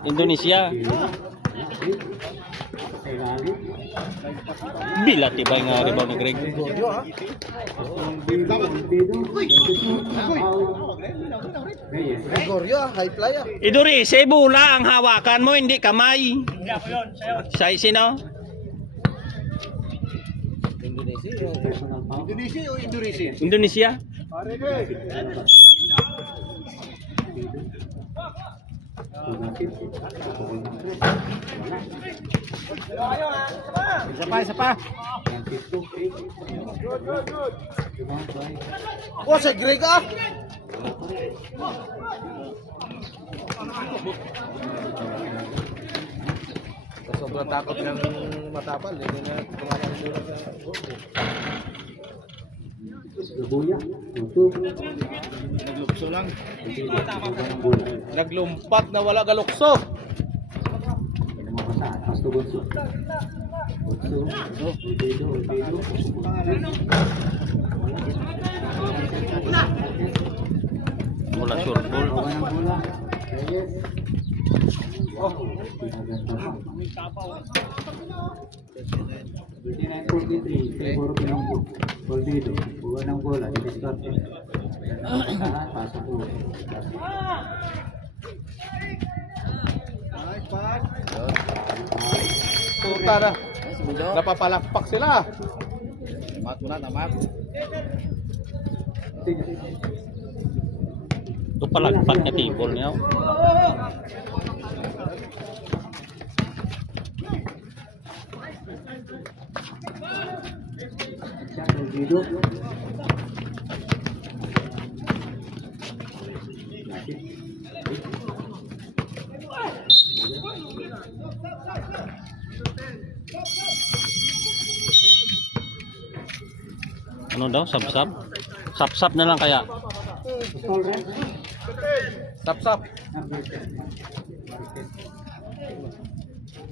Indonesia. Bila tibay nga ribaw ni Greg. Gregorio, high flyer. Iduri, si bula ang hawakan mo, hindi kamay. Sa sino? Indonesia. Isa pa. Oh, si Greg ah! Sobrang takot ng matapal, hindi na tumalang dito sa buko. Naglukso lang. Naglumpat na wala galukso. Mula surbol. Puta na. Napapalakpak sila. Tamat mo na, tamat. Ito palagpat na table niya. Ano daw? Sab-sab? Sab-sab na lang kaya. Sap-sap.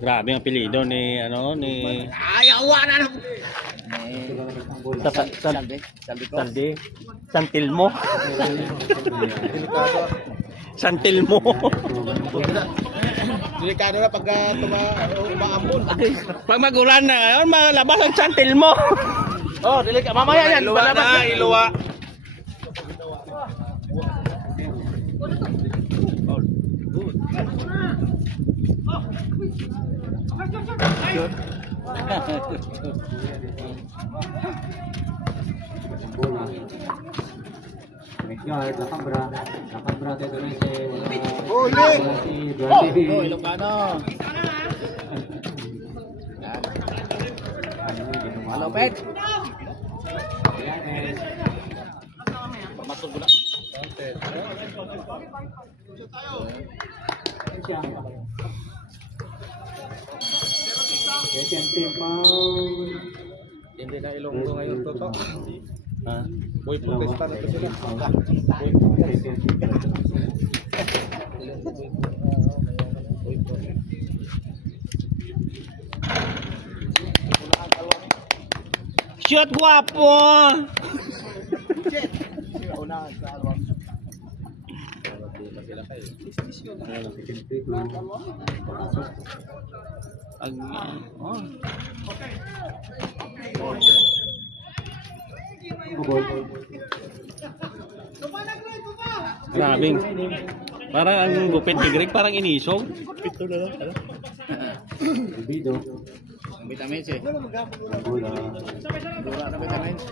Grabe ang apelyido ni ano ni Saldi. Santilmo. Santilmo. Delikado na pagka umaambon. Pag magulan na, malabas ang Santilmo. Oh, delikado. Mamaya yan. Iluwa na, iluwa. Guard, Lakambra, Tedorense, Huli! Oh, Ilocano. Malupit. Masuk bola. Hindi na Ilonggo ngayon to. Boy protesta na to sila. Cute, guwapo! Oh. Grabing. Parang ang gupit ni Greg, parang inisog. Bido. Vitamins eh. Bola. Dura na vitamins.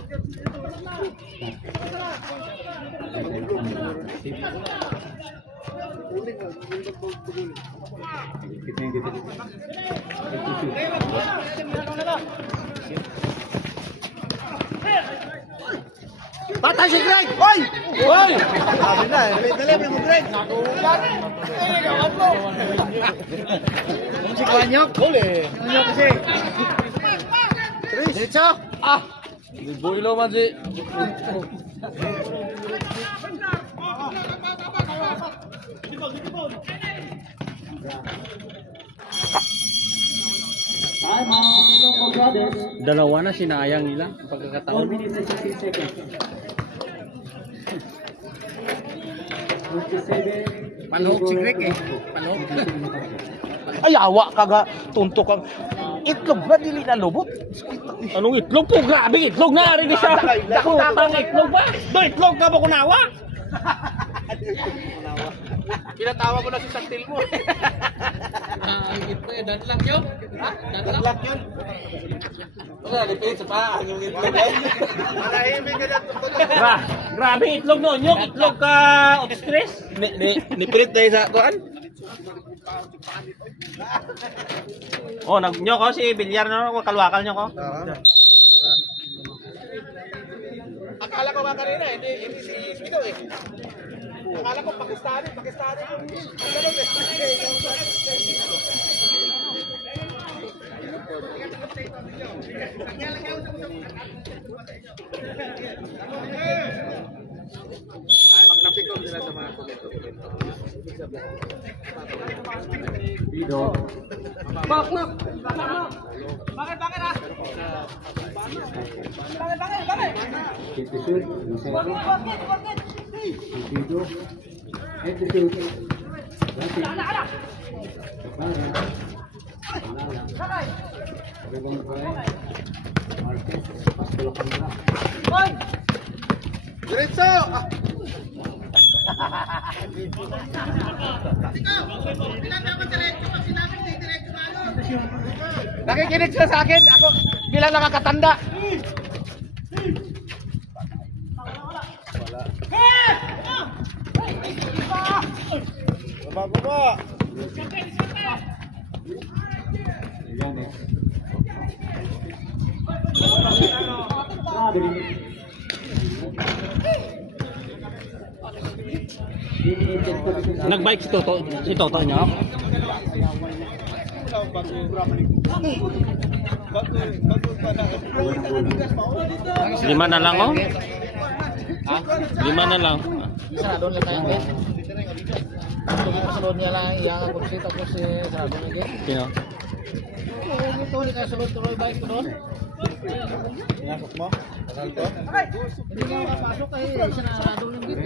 Kita yang gitu. Patay si Greg! Hoy! Hoy! Sabi na eh. Dali mo Greg. Nakulat. Si Kwanyok. Huli. Kwanyok kasi. Diretso. Ah! Boilo man si. Dalawa na sinayang nila ang pagkakataon. Panhok si Greg eh. Panhok. Ay, awa ka ga. Tunto kang itlog na dili na lubot. Anong itlog po? Grabe, itlog na rin siya. Dakutang itlog ba? Do, itlog ka ba kunawa? Pinatawa mo na si Santil mo. Ito eh, dadlak yun. Dadlak yun. Wala, lipid sa paa. Yung itlog. Malahimik ka na. Grabe, itlog no. Yung itlog ka stress. Nipilit tayo sa kuan. Oh, nyo ko si Bilyar no, kalwakal nyo ko. Akala ko ba kanina, hindi si Spito eh. Akala ko Pakistani. Ganun Pag napikon sila sa mga komento. Bido. Bakit ah? Bakit Attitude. Lucero. Bido. Attitude. Dati. Kapara. Alala. Rebang Pray. Marquez. Pastola Kandra. Diretso! Nakikinig sila sa akin. Ako bilang nakakatanda. Baba. Yanes. Nagbike si Toto nyo. Lima na lang oh. Lima na lang. Sarado lang tayo guys. Tunggu pasunod niya lang yang kursi tapos sarado na guys. Sino? Ito ni kasunod tuloy bike ko doon. Pinasok mo? Kasal to? Hindi na makapasok kasi sarado lang dito.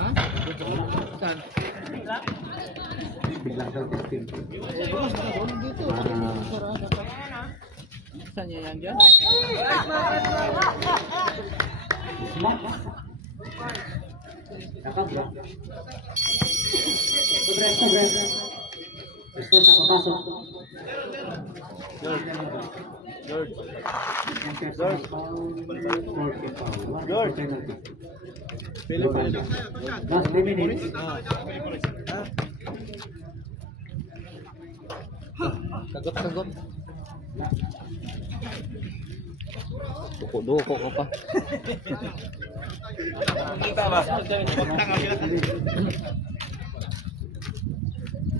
Ha? Saan? Biglang daw testing. Dito. Saan niya yan dyan? Nakabra. Sobre. Respuesta papasok. George. Last 3 minutes. Kagot. Duko ko pa.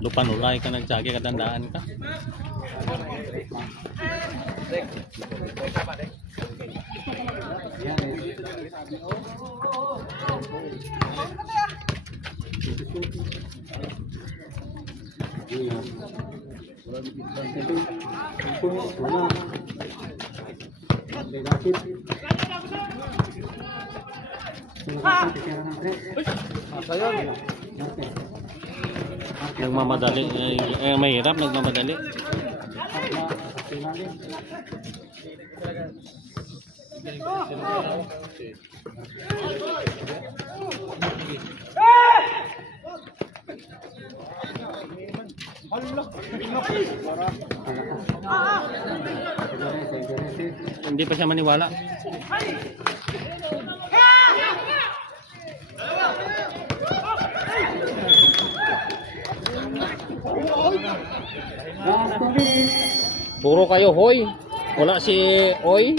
Lupan ulay ka nagsagi katandaan ka. Dasit. Tulakan po, titira ng tres. Marquez. Nagmamadali. Mahirap, nagmamadali. Takla, sa ilalim. Hindi pa siya maniwala. Puro kayo, hoy. Wala si Oy.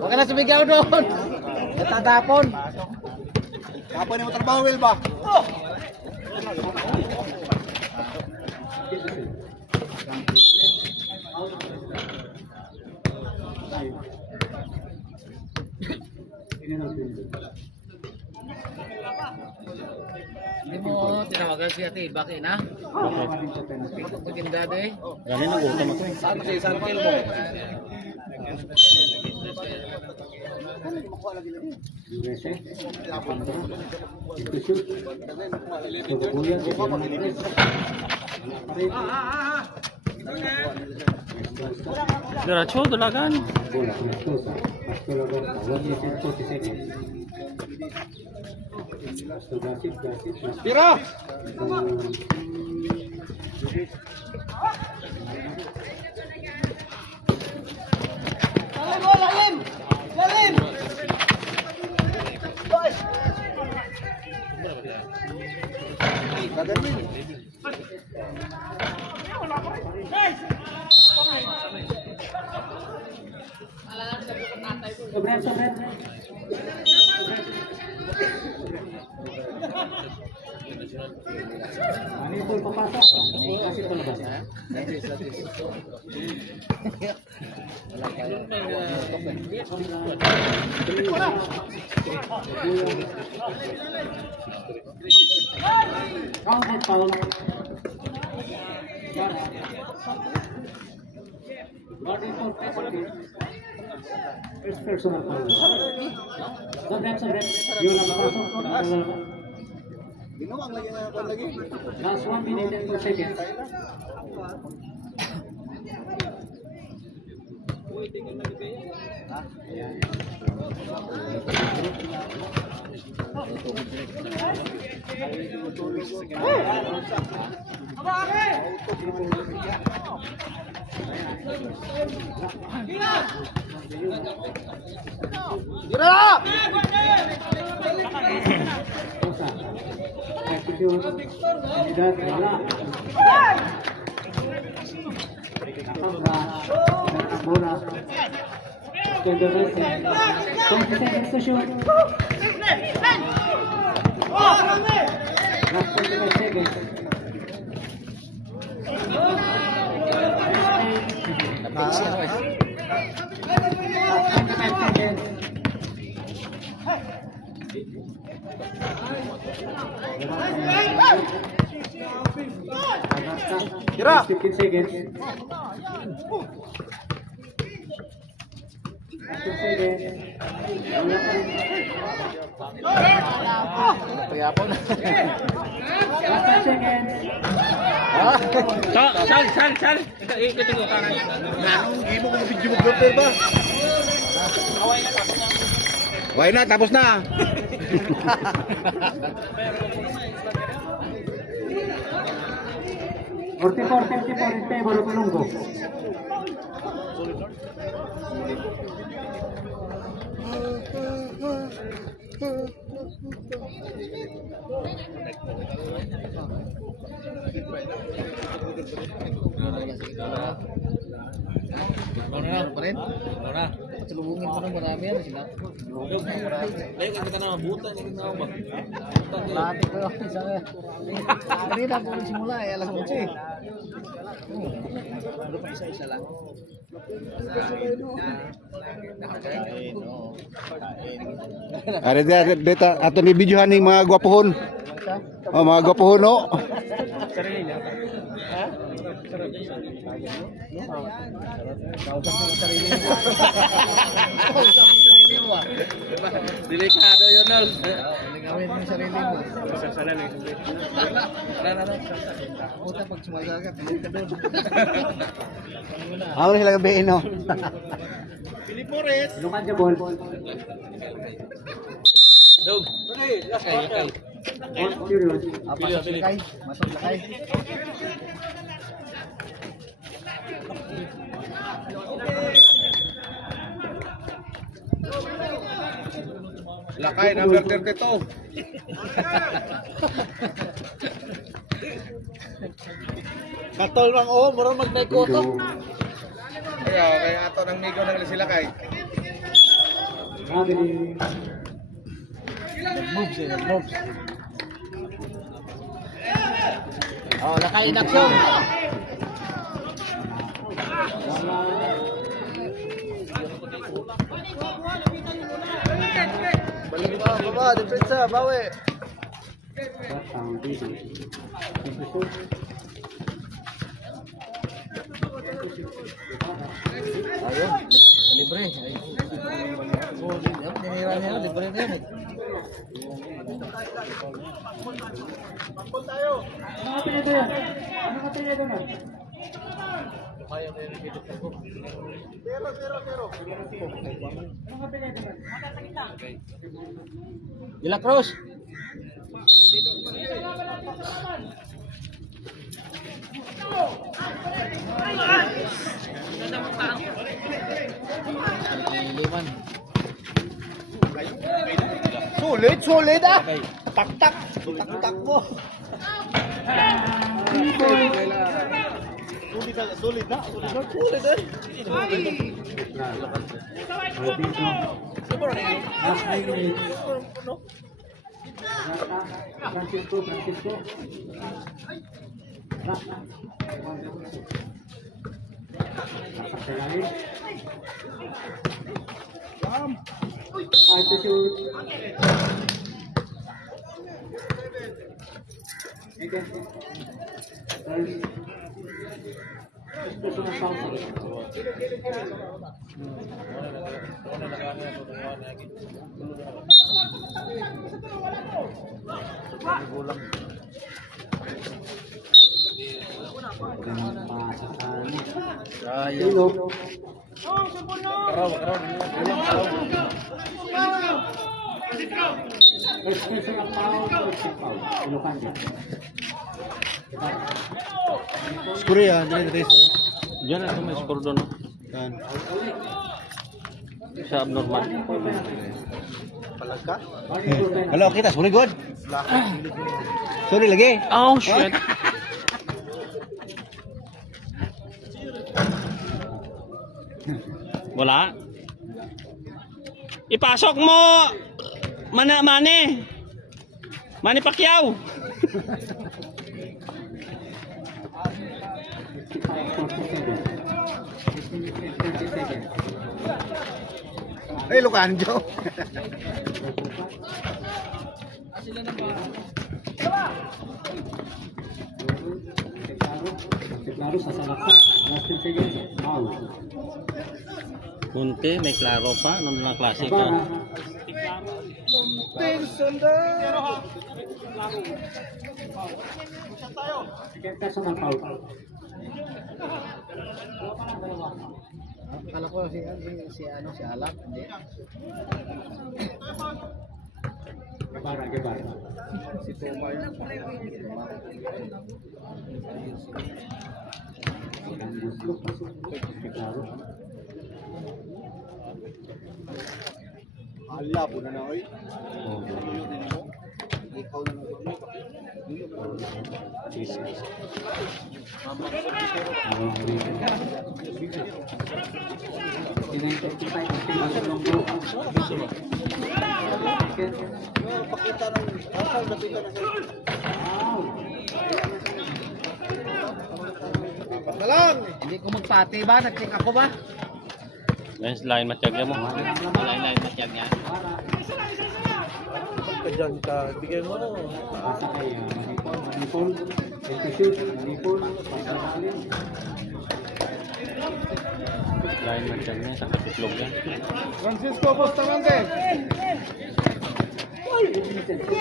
Huwag ka na sumigaw doon. Natatapon. Kapag na mo trabaho, Will ba? Hindi mo tinawagan si Ate Baki na? Maganda eh. Gani na gutom ako eh. Saan si Sankel mo? USA, Pandora, Institute, Tubuyan, titira ng tres. Diretso, dalagan. Bola, Piastosa, Pastolagan, 1 minute and 40 seconds. Pasto Dasit, Tira! Sobret. Ano yung full papasok? Kasi palabas. Counted foul. Guarding for first personal foul. Sobret. Yun ang papasok. Last 1 minute and 4 seconds. Tira! Attitude, unidad, wala. Bola. 20 seconds to shoot. Last 25 seconds. Tira! 15 seconds. 15 seconds. Pagapon. Last 5 seconds. Sal. Ikot ko kanan. Hindi mo kung videographer ba? Why na, tapos na. Forty-four in favor of Olongo. Ano pa rin? Salubungin pa ng marami yan sila. Lain kita na buta ni kita ba. Lati ko yung isang kanina po simula eh, alas 11. Ano pa isa-isa lang? Are dito ato ni videohan ning mga gwapohon. Oh, mga gwapohon no. Kausap mo yung sarili mo. Kausap mo yung sarili mo. Delikado yun, Nol. Lingawin mo yung sarili mo. Sasalan eh. Puta pag sumasagat, hindi ka doon. Ako sila gabihin, no? Lukan siya, ball. Dog. All serious. Pasok lakay. Masok lakay. Lakay, number 32. Katol mang murang magnaikoto. Kaya ato ng migo ng sila kay. Traveling. Moves eh, moves. Oh, lakay in action. Balik pa, baba, depensa, bawi. What foundation? Ayun, libre. Oh, tinira niya, libre na yan eh. De La Cruz. Liman. Sulit ah! Tak-tak! Tak-tak mo! Sulit na! Sulit eh! Last 9 minutes. Francisco. Five to shoot. Skuri ya, jadi tres. Diyan ako may score doon. Yan. Sa abnormal. Palagka? Halo, kita sorry god. Sorry lagi. Oh, shit. Wala. Ipasok mo. Mane Pacquiao. Ay, Lucanjo. Klaro sa salaksak. Last 10 seconds. Foul. Kunti, may klaro pa. Ano lang klase ka? Ibarra. Second personal foul. Akala ko si Alap, hindi. Ibarra. Si Tomar. Klaro. Ala po na oy. Ikaw na pakita ng asal dapit na na lang. Hindi ko magpati ba? Nag-check ako ba? Guys, line matiyag mo. Line matiyag yan. Diyan ka, bigyan mo. Pasa kay Manipol. Shoot. Manipol. Pasa Lain macam niya sa katitlog niya. Francisco Bustamante.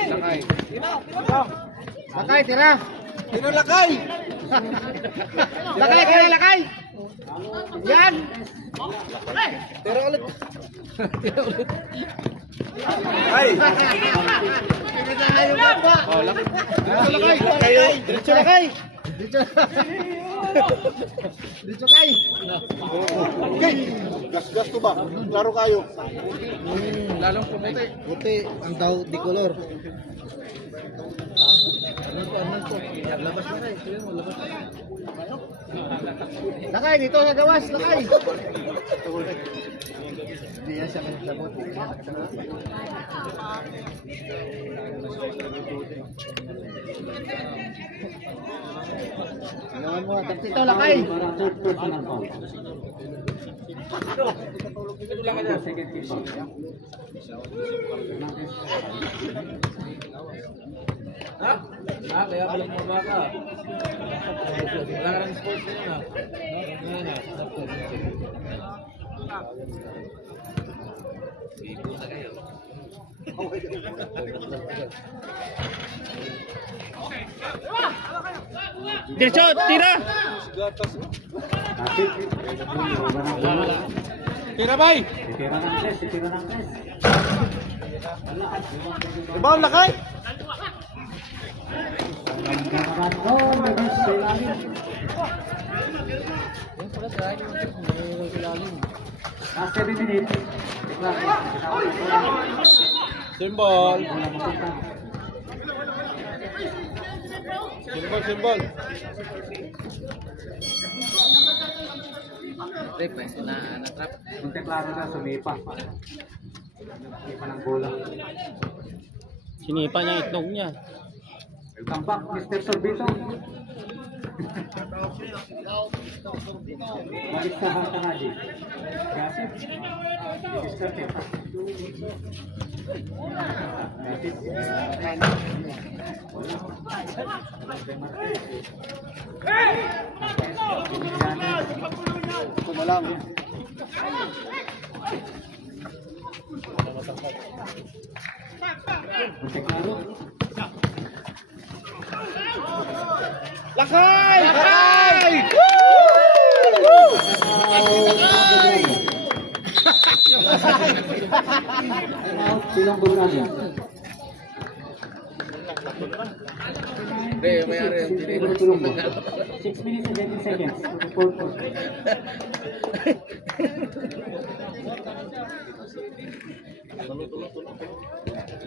Lakay. Lakay, tira. Sino lakay? Lakay, kaya lakay. Yan. Tira ulit. Ay! Oh, lakay. Lakay. Diretso lakay. Diretso kay. Okay. Gas-gas to ba? Klaro kayo. Lalong pumuti. Puti ang daw di color. Ano to? Labas na kay. Tingnan mo, labas. Lakay dito sa gawas, lakay. Hindi yan siya nagsagot. Tingnan mo, dito lakay. Para third personal foul. Second team foul. Kaya balik mo ba ka? Wala ka ng sports na. Diretso, tira! Kapit. Wala. Tira, bay! Titira ng tres, titira ng tres. Diba ang lakay? Oh, reverse sa ilalim. Last 7 minutes. Symbol. Wala mapunta. Symbol. Punta klaro na, sumipa. Sumipa ng bola. Sinipa niya ang itlog niya. Welcome back, Mr. Sorbito. Balik sa hangka na din. Gasip. Mr. Teta. Gasip. Kumalang. Punta klaro. Lakay! Lakay! Out, silang Bulgaria. Hindi, mayari ang tinira. 6 minutes and 18 seconds. Fourth quarter.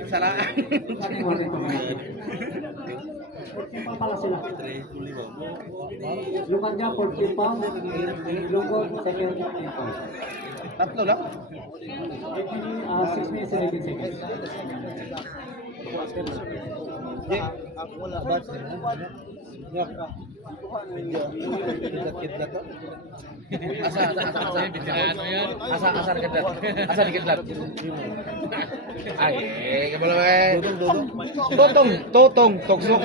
Salaan. Pala sila. Lukan niya 14 pounds. Lungkot, second 15 pounds. Tatlo lang? 6 minutes and 18 seconds. Ako wala ba? Kidlat-kidlat to? Asa kidlat? Asa di kidlat? Ay, kabalo eh. Totong, toksok.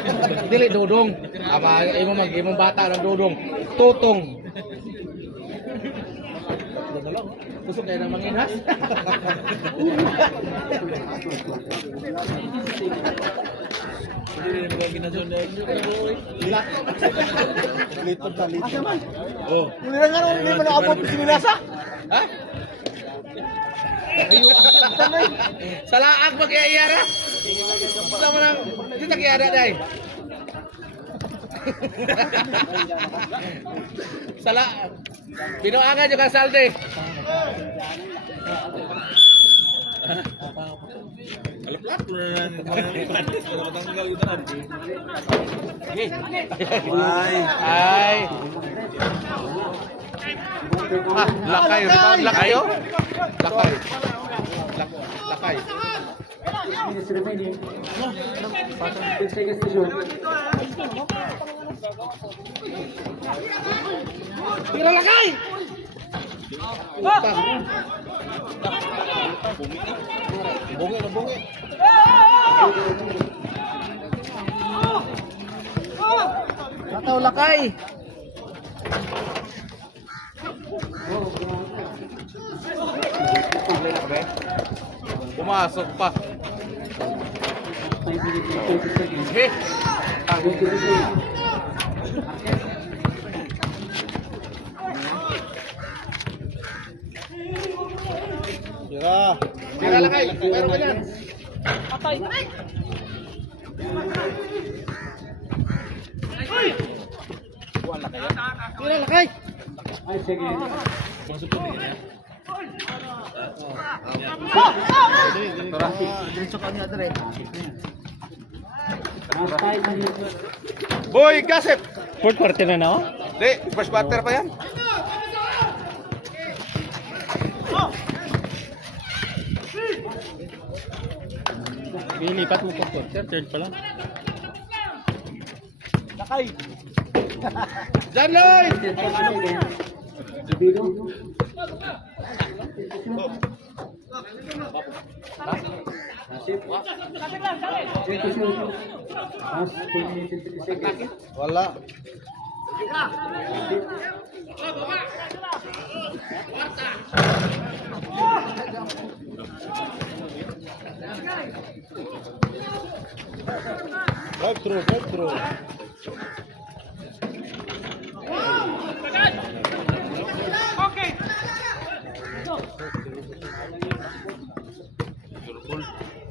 Dili dudong. Ama imong bata ng dudong. Totong. Tusok kayo ng manginas. Hindi na ginazon na litod sa litod. Asa man? Oh. Hindi na nga hindi mo nakabot si Milasa? Ha? Ayo sa laag mag-iayara. Sa mo nang dito kiyada dai. Sa laag. Binuanga juga salde. Alat-alat ko na matanggal ko na. Ay! Lakay, rebound lakay oh. Lakay. Lakay. Minutes remaining. 10 seconds to shoot. Tira lakay! Bungi na bungi. Ataw lakay. Oh, Tuloy na kami. Pumasok pa. 5 minutes and 30 seconds. Eh! Tira. Tira lakay. Meron ka dyan. Patay. Tira, lakay. 5 seconds. Diretso ka niya, dire. Last 5 minutes. Boy, gasip! Fourth quarter na na, oh. Di, first quarter pa yan. Lilipat mo fourth quarter, third pa lang. Diyan, Lloyd! 10 seconds. Ibido. Nasip. 20 shoot. Last 2 minutes and 30 seconds. Wala. Drive through, drive through.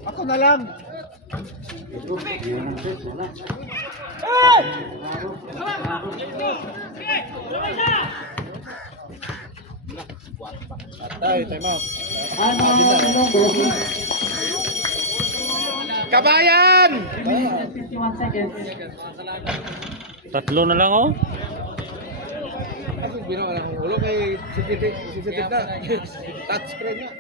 Ako na lang. Yan ang set. Wala. Tay, time out. Ano ang number? Kabayan! 3 minutes and 51 seconds. Tatlo na lang, oh. Ako ginawa lang. Ulo kay sensitive na. Touch screen na.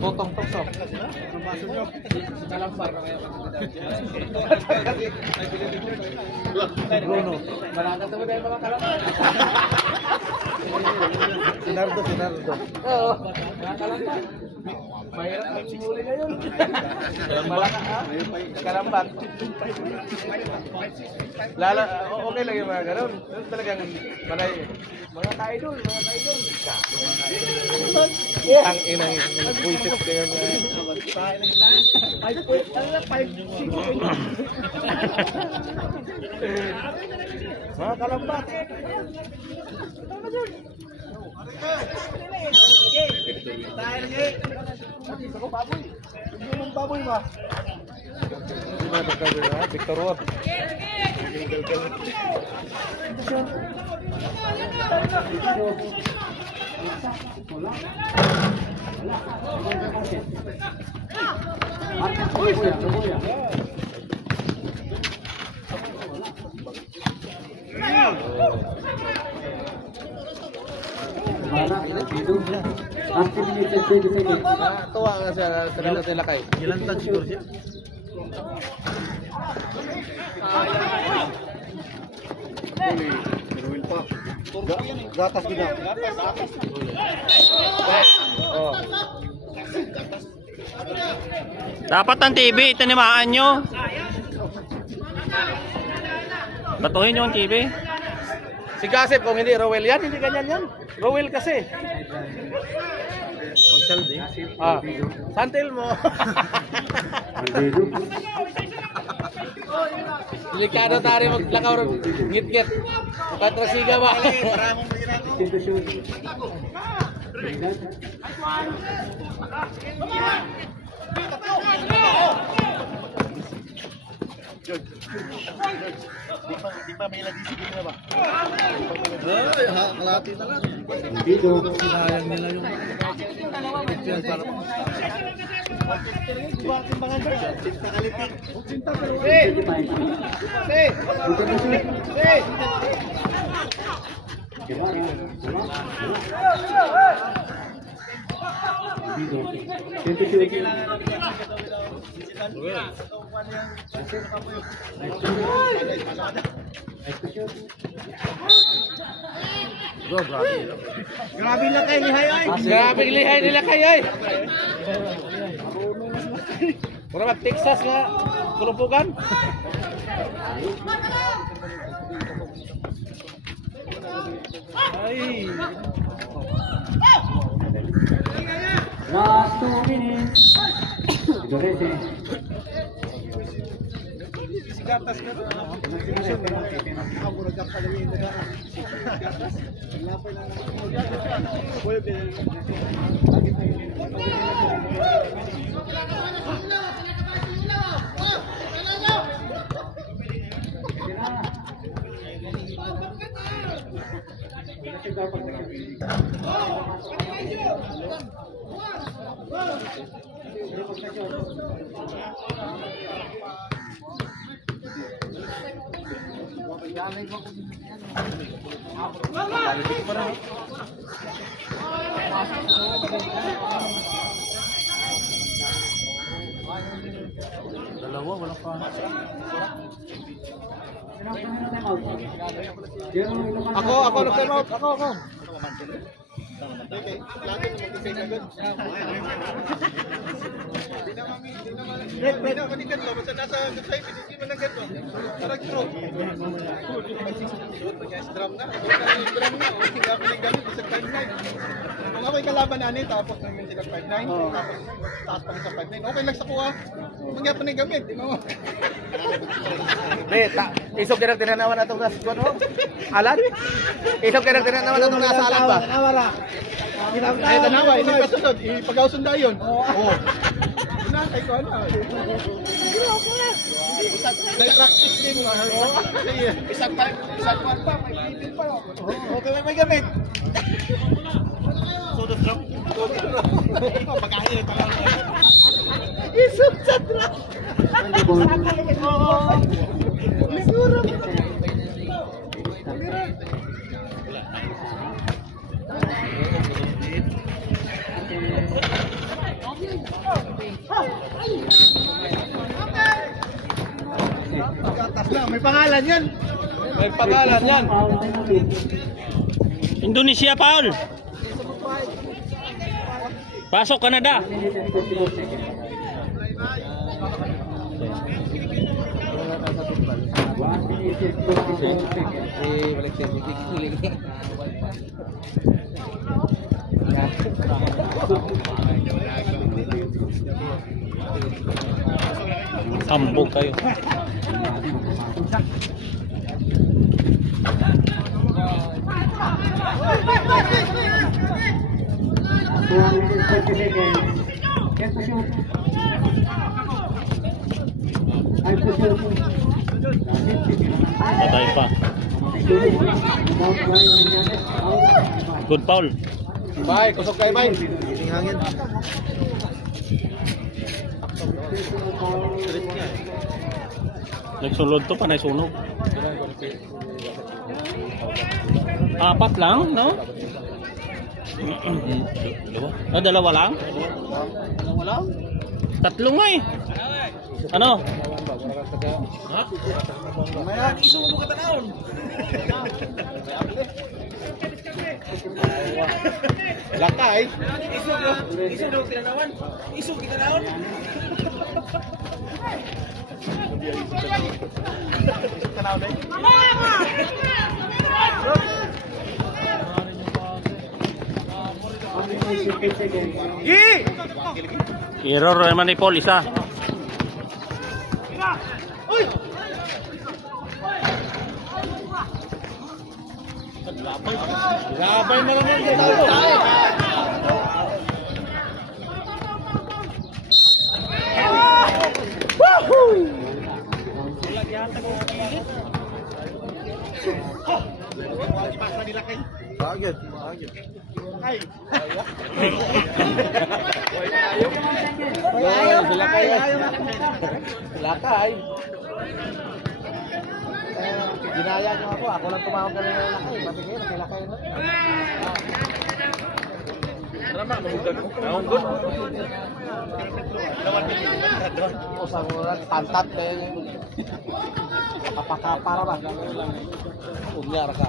Totong toksok. Ang baso nyo. Kalampar na kaya. Bruno. Maranda to ba mga kalampar? Sinardo, sinardo. Oo. Mga kalampar. Mahirap ang huli ngayon. Malaka ha? Kalambat. Lala, okay lang yung mga ganun. Talagang manay. Mga ka-idol, mga ka-idol. Ang inang buisit kayo nga. Mga kalambat. Yung baboy ba? Victor Roth. Last 2 minutes and 20 seconds. Tuwa nga siya sa dalat nila kay. Ilan tan siguro siya? Pinuwil pa. Gatas din ako. Oh. Dapat ang TV, tinimaan nyo. Batuhin nyo ang TV. Si Gasip kung hindi Rowel yan, hindi ganyan yan. Rowel kasi. Ah, santil mo. Ibido. Delikado tayo maglakaw ron. Ngit-ngit. Katrasiga ba? 10 to shoot. Di pa may lagi siguro na ba? Ay, kalahati na lang. Ibido. Sayang nila yung picture para Grabe lang kayo lihay ay. Grabe lihay nila kayo ay. Mura mag Texas nga kulumpugan. Ay. Last 2 minutes. Dorese. Dalawa, wala pa. Ako nag-time out. Ako. Kung ako'y kalaban nanin, tapos namin sila 5-9, tapos taas pa rin sa 5-9. Okay lang sa kuha. Magyapon na yung gamit, di mo. Isog kaya tinanawan na itong nasa alan? Isog kaya tinanawan na itong nasa alan ba? Ay, tanawa, hindi pa sunod. Ipag-ausunda yun. Oo. Inakay ko ano. Nag-practice din mo. Isang pa, may bibig pa. Okay, may gamit. Soda drop. Pagkahirin pa lang. Isog sa truck. Siguro. Gatas na, may pangalan yan. May pangalan yan. Indonesia, Paul. Pasok Canada. Sambog kayo. Patay pa. Good foul. Bay, kusog kayo, bay. Hangin. Nagsulod to, panay sunog. Apat lang, no? Dalawa? Dalawa lang? Dalawa lang? Tatlo nga eh. Ano? Ha? Mamaya, isubo mo ka tanawon. Lakay. Isog tinanawan. Isog tinanawan. Tanawon eh. Error naman ni Paul, isa. Labay na naman yung tayo. Bagit. Ay. Lakay. Ginaya niyo ako lang tumawag ka nila lakay. Matigil, lakay na. Tama, mahugag. Mahugod. Usang pantat dahil kapakapara ba? Unyar ka.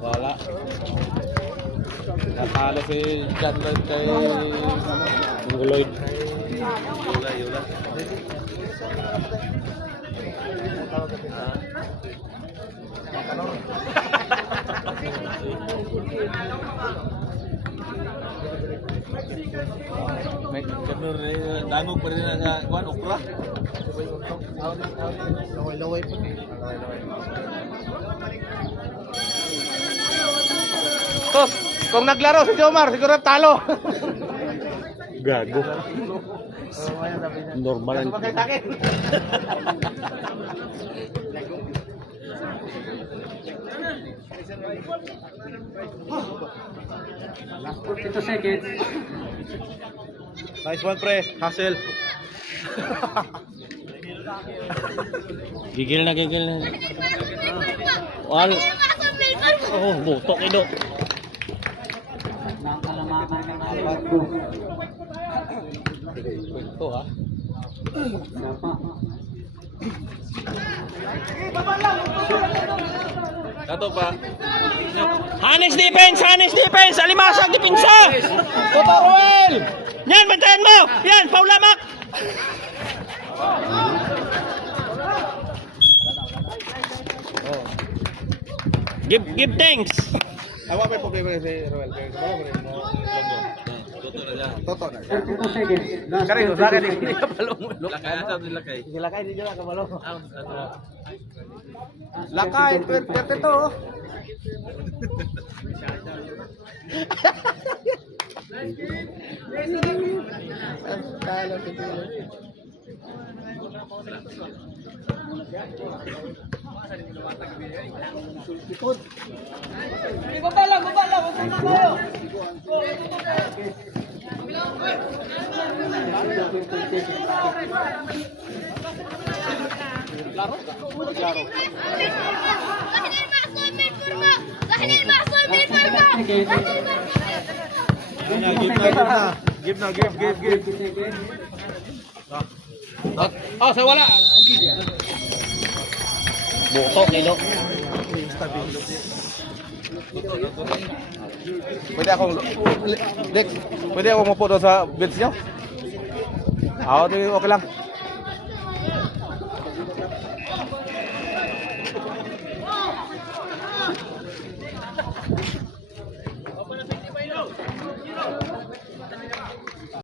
Wala. Natalo si John Lloyd kay Mongoloid. Yula. May ganun rin, dangog pa rin ang kuwan, okra. Laway po. Tos, kung naglaro si Jomar, siguro talo. Gago. Normal ang Last 42 seconds. Nice one, pre. Hustle. Gigil na. Wal. Oh, butok ido. Ng kalamakan ng Alberto. Ito ha. Sapa. Dato pa. Hanes defense! Alimasag depensa! Toto Ruel! Yan, bantayan mo! Yan, Paulamak! Give thanks! Awa may problema si Roel. Kaya wala mo rin mo. Toto na. 32 seconds. Last Kari, 32 sa akin, seconds. hindi ka palumulok. Lakay din dyan kabalo. Lakay, 32. Talo si Pilo. Give na. Oh, sa wala. Butok ido. Pwede akong Dex, pwede akong mapo doon sa bench niyo? Okay lang.